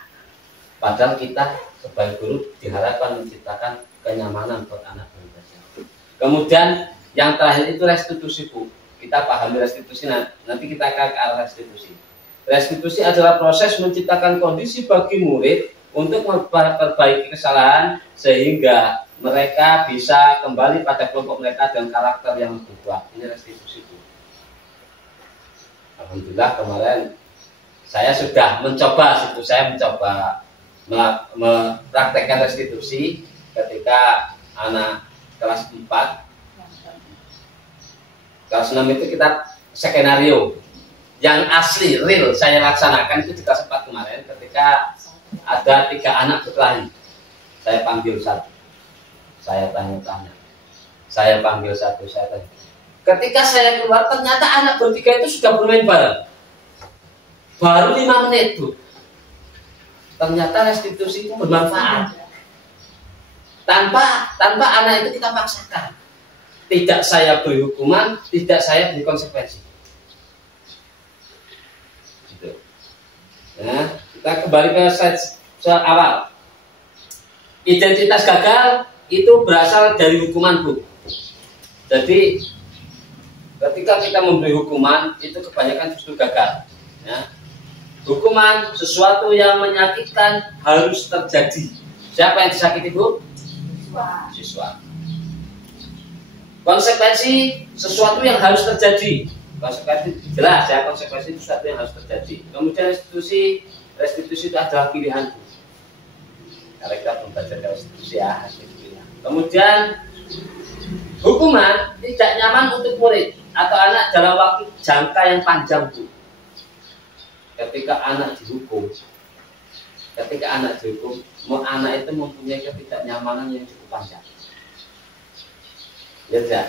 Padahal kita sebagai guru diharapkan menciptakan kenyamanan buat anak belajar. Kemudian yang terakhir itu restitusi, Bu. Kita pahami restitusi, nanti kita akan ke arah restitusi. Restitusi adalah proses menciptakan kondisi bagi murid untuk memperbaiki kesalahan sehingga mereka bisa kembali pada kelompok mereka dengan karakter yang berubah. Ini restitusi, Bu. Alhamdulillah kemarin saya sudah mencoba mempraktekkan restitusi ketika anak kelas 4, kelas 6 itu kita skenario yang asli real saya laksanakan itu di kelas 4 kemarin ketika ada 3 anak berkelahi. Saya panggil satu, saya tanya-tanya, saya panggil satu, saya tanya. Ketika saya keluar ternyata anak bertiga itu sudah bermain bareng. Baru 5 menit, Bu. Ternyata restitusi itu bermanfaat. Tanpa anak itu kita paksakan. Tidak saya beri hukuman, tidak saya beri konsekuensi. Gitu. Nah, kita kembali ke slide awal. Identitas gagal itu berasal dari hukuman, Bu. Jadi ketika kita memberi hukuman itu kebanyakan justru gagal. Ya. Hukuman sesuatu yang menyakitkan harus terjadi. Siapa yang disakiti, Bu? Siswa. Konsekuensi sesuatu yang harus terjadi. Konsekuensi jelas ya, konsekuensi itu sesuatu yang harus terjadi. Kemudian restitusi itu adalah pilihan, Bu. Karena kita belum belajar restitusi ya, pilihan. Kemudian hukuman tidak nyaman untuk murid atau anak dalam waktu jangka yang panjang, Bu. Ketika anak dihukum, anak itu mempunyai ketidaknyamanan yang cukup panjang. Ya, ya.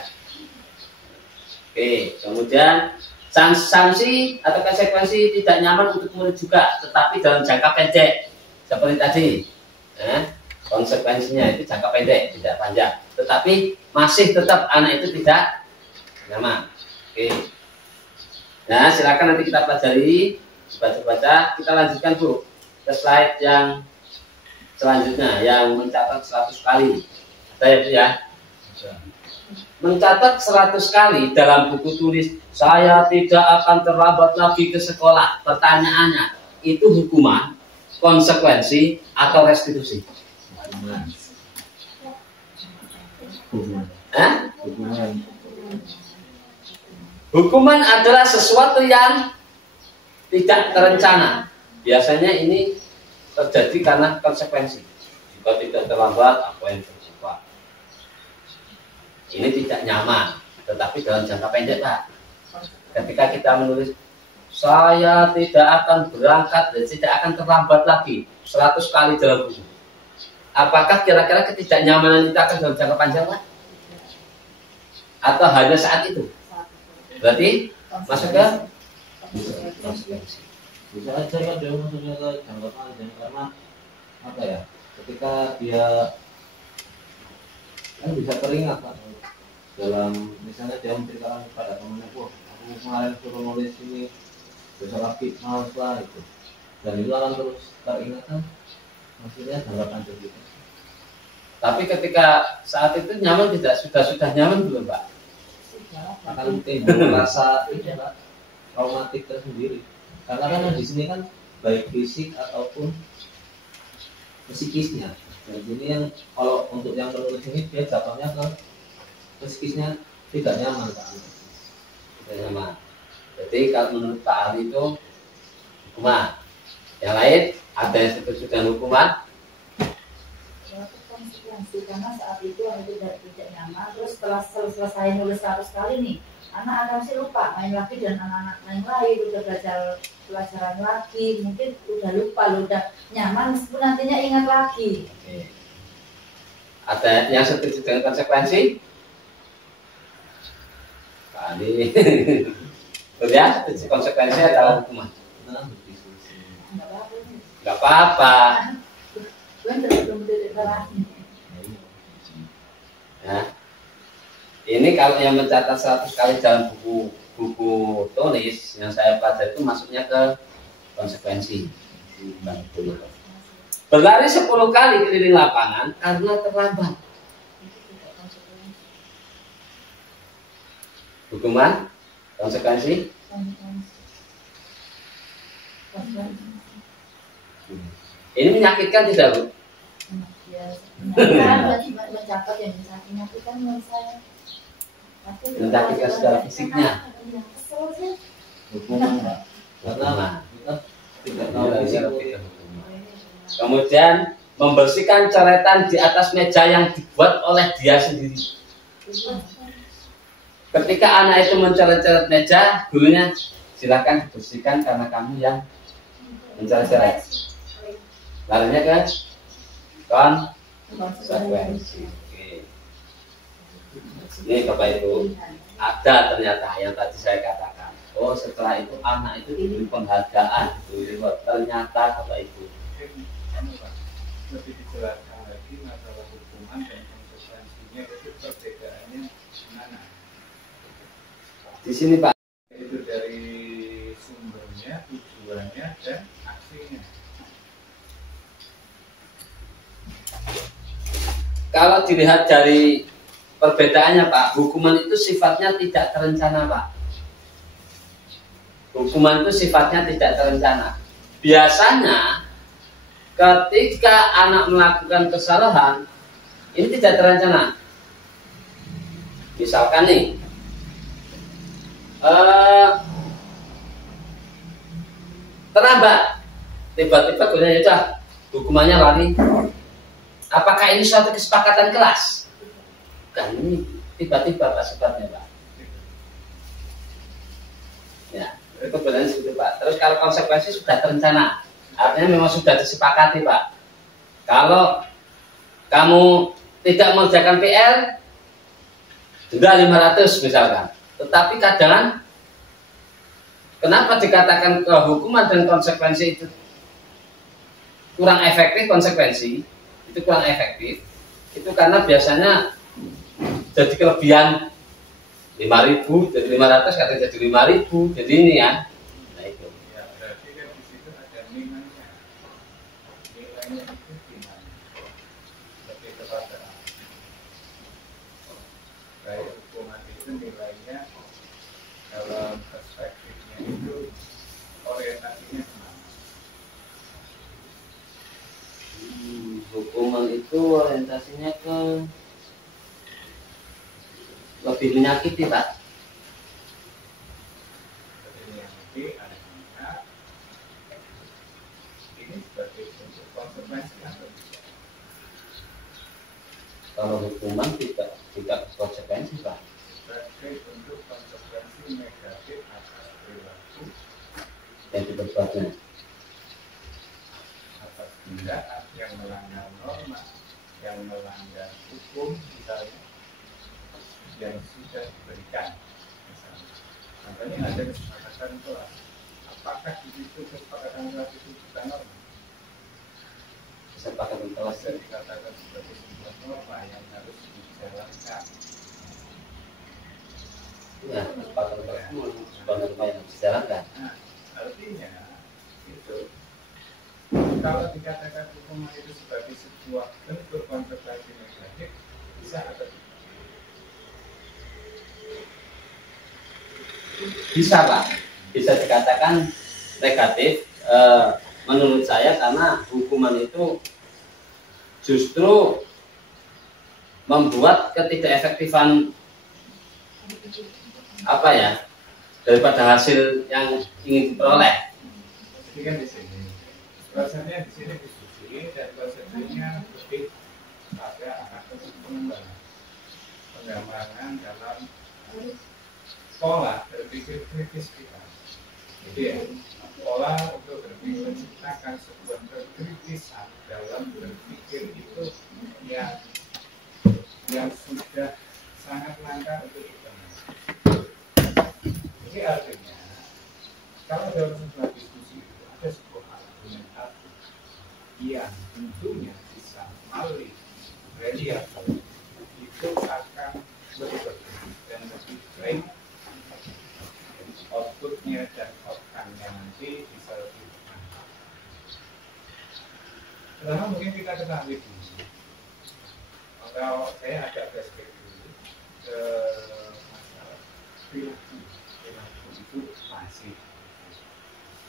Oke, kemudian sanksi atau konsekuensi tidak nyaman untuk murid juga, tetapi dalam jangka pendek seperti tadi. Konsekuensinya itu jangka pendek, tidak panjang, tetapi masih tetap anak itu tidak nyaman. Oke. Nah, silakan nanti kita pelajari. Baca-baca, kita lanjutkan, Bu, ke slide yang selanjutnya yang mencatat 100 kali. Ada ya, Bu ya? Mencatat 100 kali dalam buku tulis saya tidak akan terlambat lagi ke sekolah. Pertanyaannya, itu hukuman, konsekuensi atau restitusi? Hukuman adalah sesuatu yang tidak terencana. Biasanya ini terjadi karena konsekuensi. Jika tidak terlambat, apa yang terjadi? Ini tidak nyaman, tetapi dalam jangka pendek, Pak. Ketika kita menulis saya tidak akan berangkat dan tidak akan terlambat lagi 100 kali dalam buku. Apakah kira-kira ketidaknyamanan itu akan dalam jangka panjang, Pak? Atau hanya saat itu? Berarti masuk ke bisa aja ya dia maksudnya ke jangka panjang karena apa ya, ketika dia kan bisa teringat kan dalam misalnya dia menceritakan kepada temannya, wah aku kemarin suruh nulis ini besok lagi males lah itu, dan itu akan terus teringat kan, maksudnya jangka panjang gitu. Tapi ketika saat itu nyaman tidak, sudah nyaman belum, Pak? Akan timbul rasa itu, Pak, traumatik tersendiri. Karena kan di sini kan baik fisik ataupun psikisnya. Nah, ini yang kalau untuk yang penulis ini dia jatuhnya ke psikisnya tidak nyaman, Pak. Tidak nyaman. Jadi kalau menurut Pak Ali itu hukuman. Yang lain ada yang setuju dengan hukuman? Konsekuensi, karena saat itu tidak nyaman. Terus setelah selesai nulis 100 kali nih, anak akan sih lupa main lagi dan anak-anak main lain udah belajar pelajaran lagi, mungkin udah lupa, udah nyaman meskipun nantinya ingat lagi. Oke. Ada yang setuju dengan konsekuensi? Kali. Betul ya, setuju konsekuensi atau hukuman? Enggak apa-apa. Ya. Ini kalau yang mencatat 100 kali dalam buku tulis yang saya baca itu masuknya ke konsekuensi. Berlari 10 kali keliling lapangan karena terlambat. Hukuman, konsekuensi. Ini menyakitkan tidak, Bu? Mencatat yang bisa menyakitkan menurut saya. Menyakitkan secara fisiknya. Hukuman, Pak. Karena kita tidak tahu risiko. Kemudian membersihkan coretan di atas meja yang dibuat oleh dia sendiri. Ketika anak itu mencoret-coret meja, gurunya silakan dibersihkan karena kamu yang mencoret-coret. Larinya ke konsekuensi. Oke. Ini Bapak Ibu, ada ternyata yang tadi saya katakan. Oh, setelah itu anak itu diberi penghargaan. Ternyata Bapak Ibu. Lebih dijelaskan lagi masalah hukuman dan konsekuensinya itu perbedaannya mana? Di sini Pak. Itu dari sumbernya, tujuannya, dan aksinya. Kalau dilihat dari perbedaannya Pak, hukuman itu sifatnya tidak terencana Pak. Hukuman itu sifatnya tidak terencana. Biasanya ketika anak melakukan kesalahan, ini tidak terencana. Misalkan nih, terlambat, tiba-tiba gurunya sudah hukumannya lari. Apakah ini suatu kesepakatan kelas? Bukan, ini tiba-tiba Pak sifatnya Pak. Ya, itu benar seperti Pak. Terus kalau konsekuensi sudah terencana, artinya memang sudah disepakati Pak. Kalau kamu tidak mengerjakan PR, denda 500 misalkan. Tetapi kadang kenapa dikatakan hukuman dan konsekuensi itu kurang efektif? Konsekuensi itu kurang efektif itu karena biasanya jadi kelebihan 5.000 jadi 500 kadang jadi 5.000 jadi ini ya. Nah itu Ya, berarti kan di situ ada nilainya. Nilainya itu gimana? Lebih kepada baik hukuman itu nilainya dalam perspektifnya itu orientasinya kemana? hukuman itu orientasinya ke lebih menyakiti Pak. Seperti yang nanti artinya ini sebagai bentuk konsekuensi atau tidak? Kalau hukuman tidak konsekuensi Pak. Sebagai bentuk konsekuensi negatif atas perilaku Yang diperbuatnya. atas tindakan yang melanggar norma, yang melanggar hukum misalnya, yang sudah diberikan misalnya. Contohnya ada kesepakatan kelas. Apakah di situ kesepakatan kelas itu bukan norma? Kesepakatan kelas Bisa dikatakan sebagai sebuah norma yang harus dijalankan. ya, kesepakatan kelas itu sebuah norma yang harus dijalankan. Nah, artinya itu kalau dikatakan hukuman itu sebagai sebuah bentuk konsekuensi negatif, bisa atau tidak? Bisa Pak, bisa dikatakan negatif menurut saya karena hukuman itu justru membuat ketidakefektifan apa ya daripada hasil yang ingin diperoleh. Jadi kan di sini konsepnya di sini diskusi dan konsepnya lebih pada pengembangan dalam pola berpikir kritis kita. Jadi ya, pola untuk berpikir menciptakan sebuah kekritisan dalam berpikir itu yang nanti bisa lebih bermanfaat. Pertama mungkin kita ketahui dulu, kalau saya agak flashback dulu ke masalah perilaku. Perilaku itu masih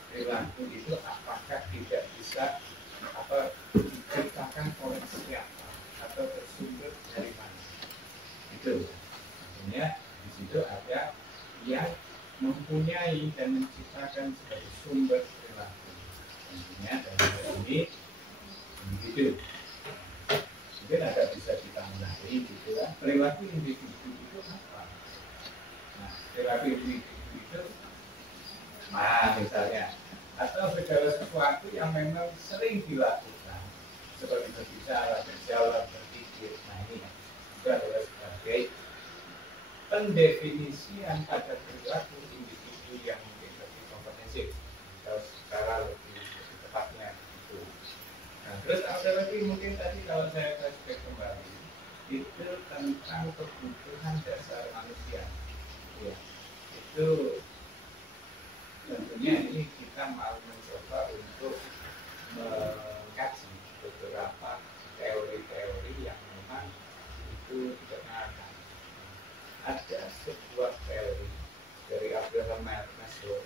perilaku itu apakah tidak bisa diciptakan oleh siapa atau bersumber dari mana? Itu artinya di situ ada yang mempunyai dan menciptakan sebagai sumber perilaku. Tentunya dari ini individu. Mungkin agak bisa ditandai gitu ya. Perilaku individu itu apa? Nah, perilaku individu itu, misalnya, atau segala sesuatu yang memang sering dilakukan, seperti berbicara, berjawab, berpikir. Nah ini itu adalah sebagai pendefinisian pada perilaku individu yang mungkin lebih komprehensif atau secara lebih tepatnya itu. Nah, terus ada lagi mungkin tadi kalau saya flashback kembali itu tentang kebutuhan dasar manusia. Ya, itu tentunya ini kita mau mencoba untuk mengkaji beberapa teori-teori yang memang itu dikenalkan. Ada sebuah teori dari Abraham Maslow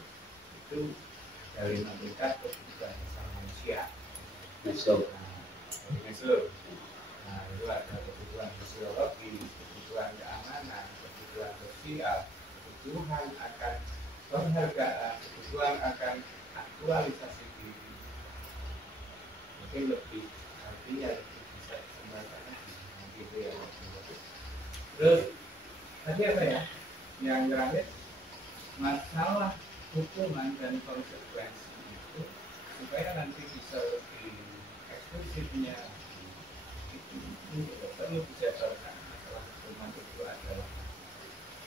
itu dari melihat kebutuhan dasar manusia. Masuk. Maslow. Nah, itu ada kebutuhan fisiologi, kebutuhan keamanan, kebutuhan sosial, kebutuhan akan penghargaan, kebutuhan akan aktualisasi diri. Mungkin lebih artinya lebih bisa disembahkan gitu ya. Terus tadi apa ya? Yang terakhir masalah hukuman dan konsekuensi itu supaya nanti bisa lebih eksklusifnya itu perlu dijabarkan masalah hukuman itu adalah.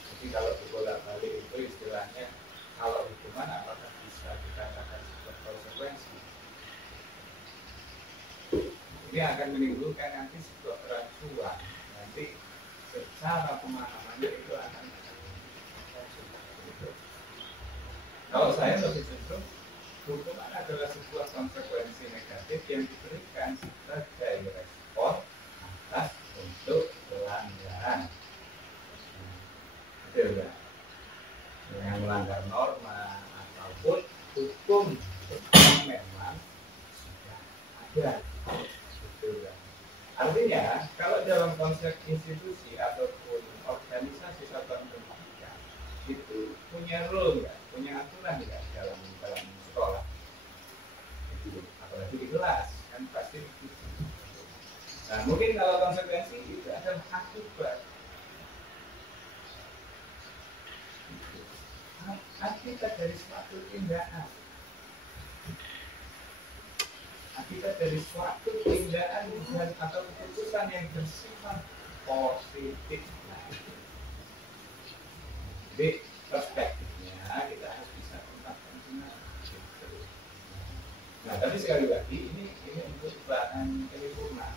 Jadi kalau dibolak-balik itu istilahnya kalau hukuman apakah bisa dikatakan sebuah konsekuensi? Ini akan menimbulkan nanti sebuah kerancuan. Nanti secara pemahamannya itu akan kalau saya lebih cenderung hukuman adalah sebuah konsekuensi negatif yang diberikan sebagai respon atas untuk pelanggaran. Betul ya? Yang melanggar norma ataupun hukum yang memang sudah ada. Betul ya? Artinya kalau dalam konsep institusi ataupun organisasi satuan pendidikan itu punya rule ya, punya aturan ya dalam sekolah. Itu apalagi di kelas kan pasti begitu. Nah mungkin kalau konsekuensi itu adalah akibat. Akibat dari suatu tindakan, akibat dari suatu tindakan dan atau keputusan yang bersifat positif. Nah, jadi perspektifnya kita harus bisa tempatkan benar. Nah, tapi sekali lagi ini untuk bahan penyempurna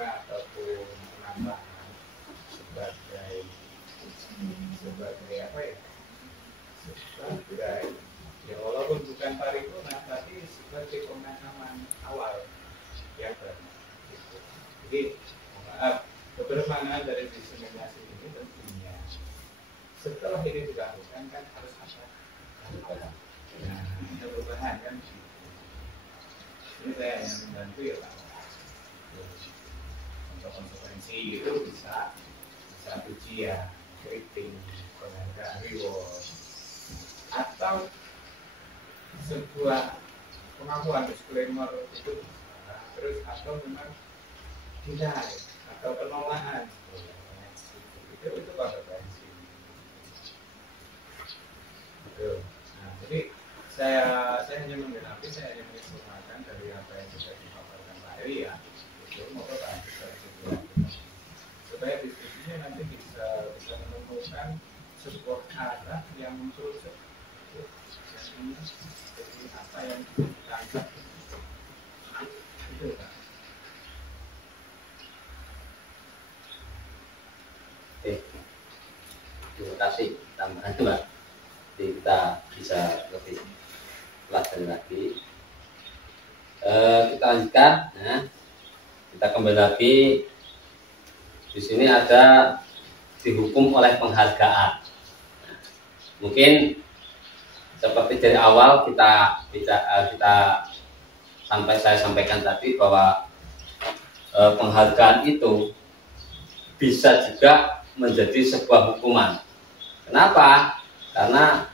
ataupun penambahan sebagai apa ya? Sebagai ya walaupun bukan paripurna tapi sebagai pemahaman awal yang baru gitu. Jadi maaf kebermanfaatan dari diseminasi ini tentunya setelah ini dilakukan kan harus ada perubahan kan gitu. Ini saya yang membantu ya Pak untuk konsekuensi itu bisa ujian kritik penghargaan reward atau sebuah pengakuan disclaimer itu terus atau memang tidak atau penolakan itu konsekuensi itu. Nah jadi saya hanya mengenai saya hanya menginformasikan dari apa yang sudah dipaparkan Pak Eri ya itu mau Pak supaya diskusinya nanti bisa menemukan sebuah arah yang mengkerucut jadi apa yang ditangkap itu Pak. Terima kasih tambahan Pak. Jadi kita bisa lebih pelajari lagi. Kita lanjutkan. Nah, kita kembali lagi. Di sini ada dihukum oleh penghargaan. Nah, mungkin seperti dari awal saya sampaikan tadi bahwa penghargaan itu bisa juga menjadi sebuah hukuman. Kenapa? Karena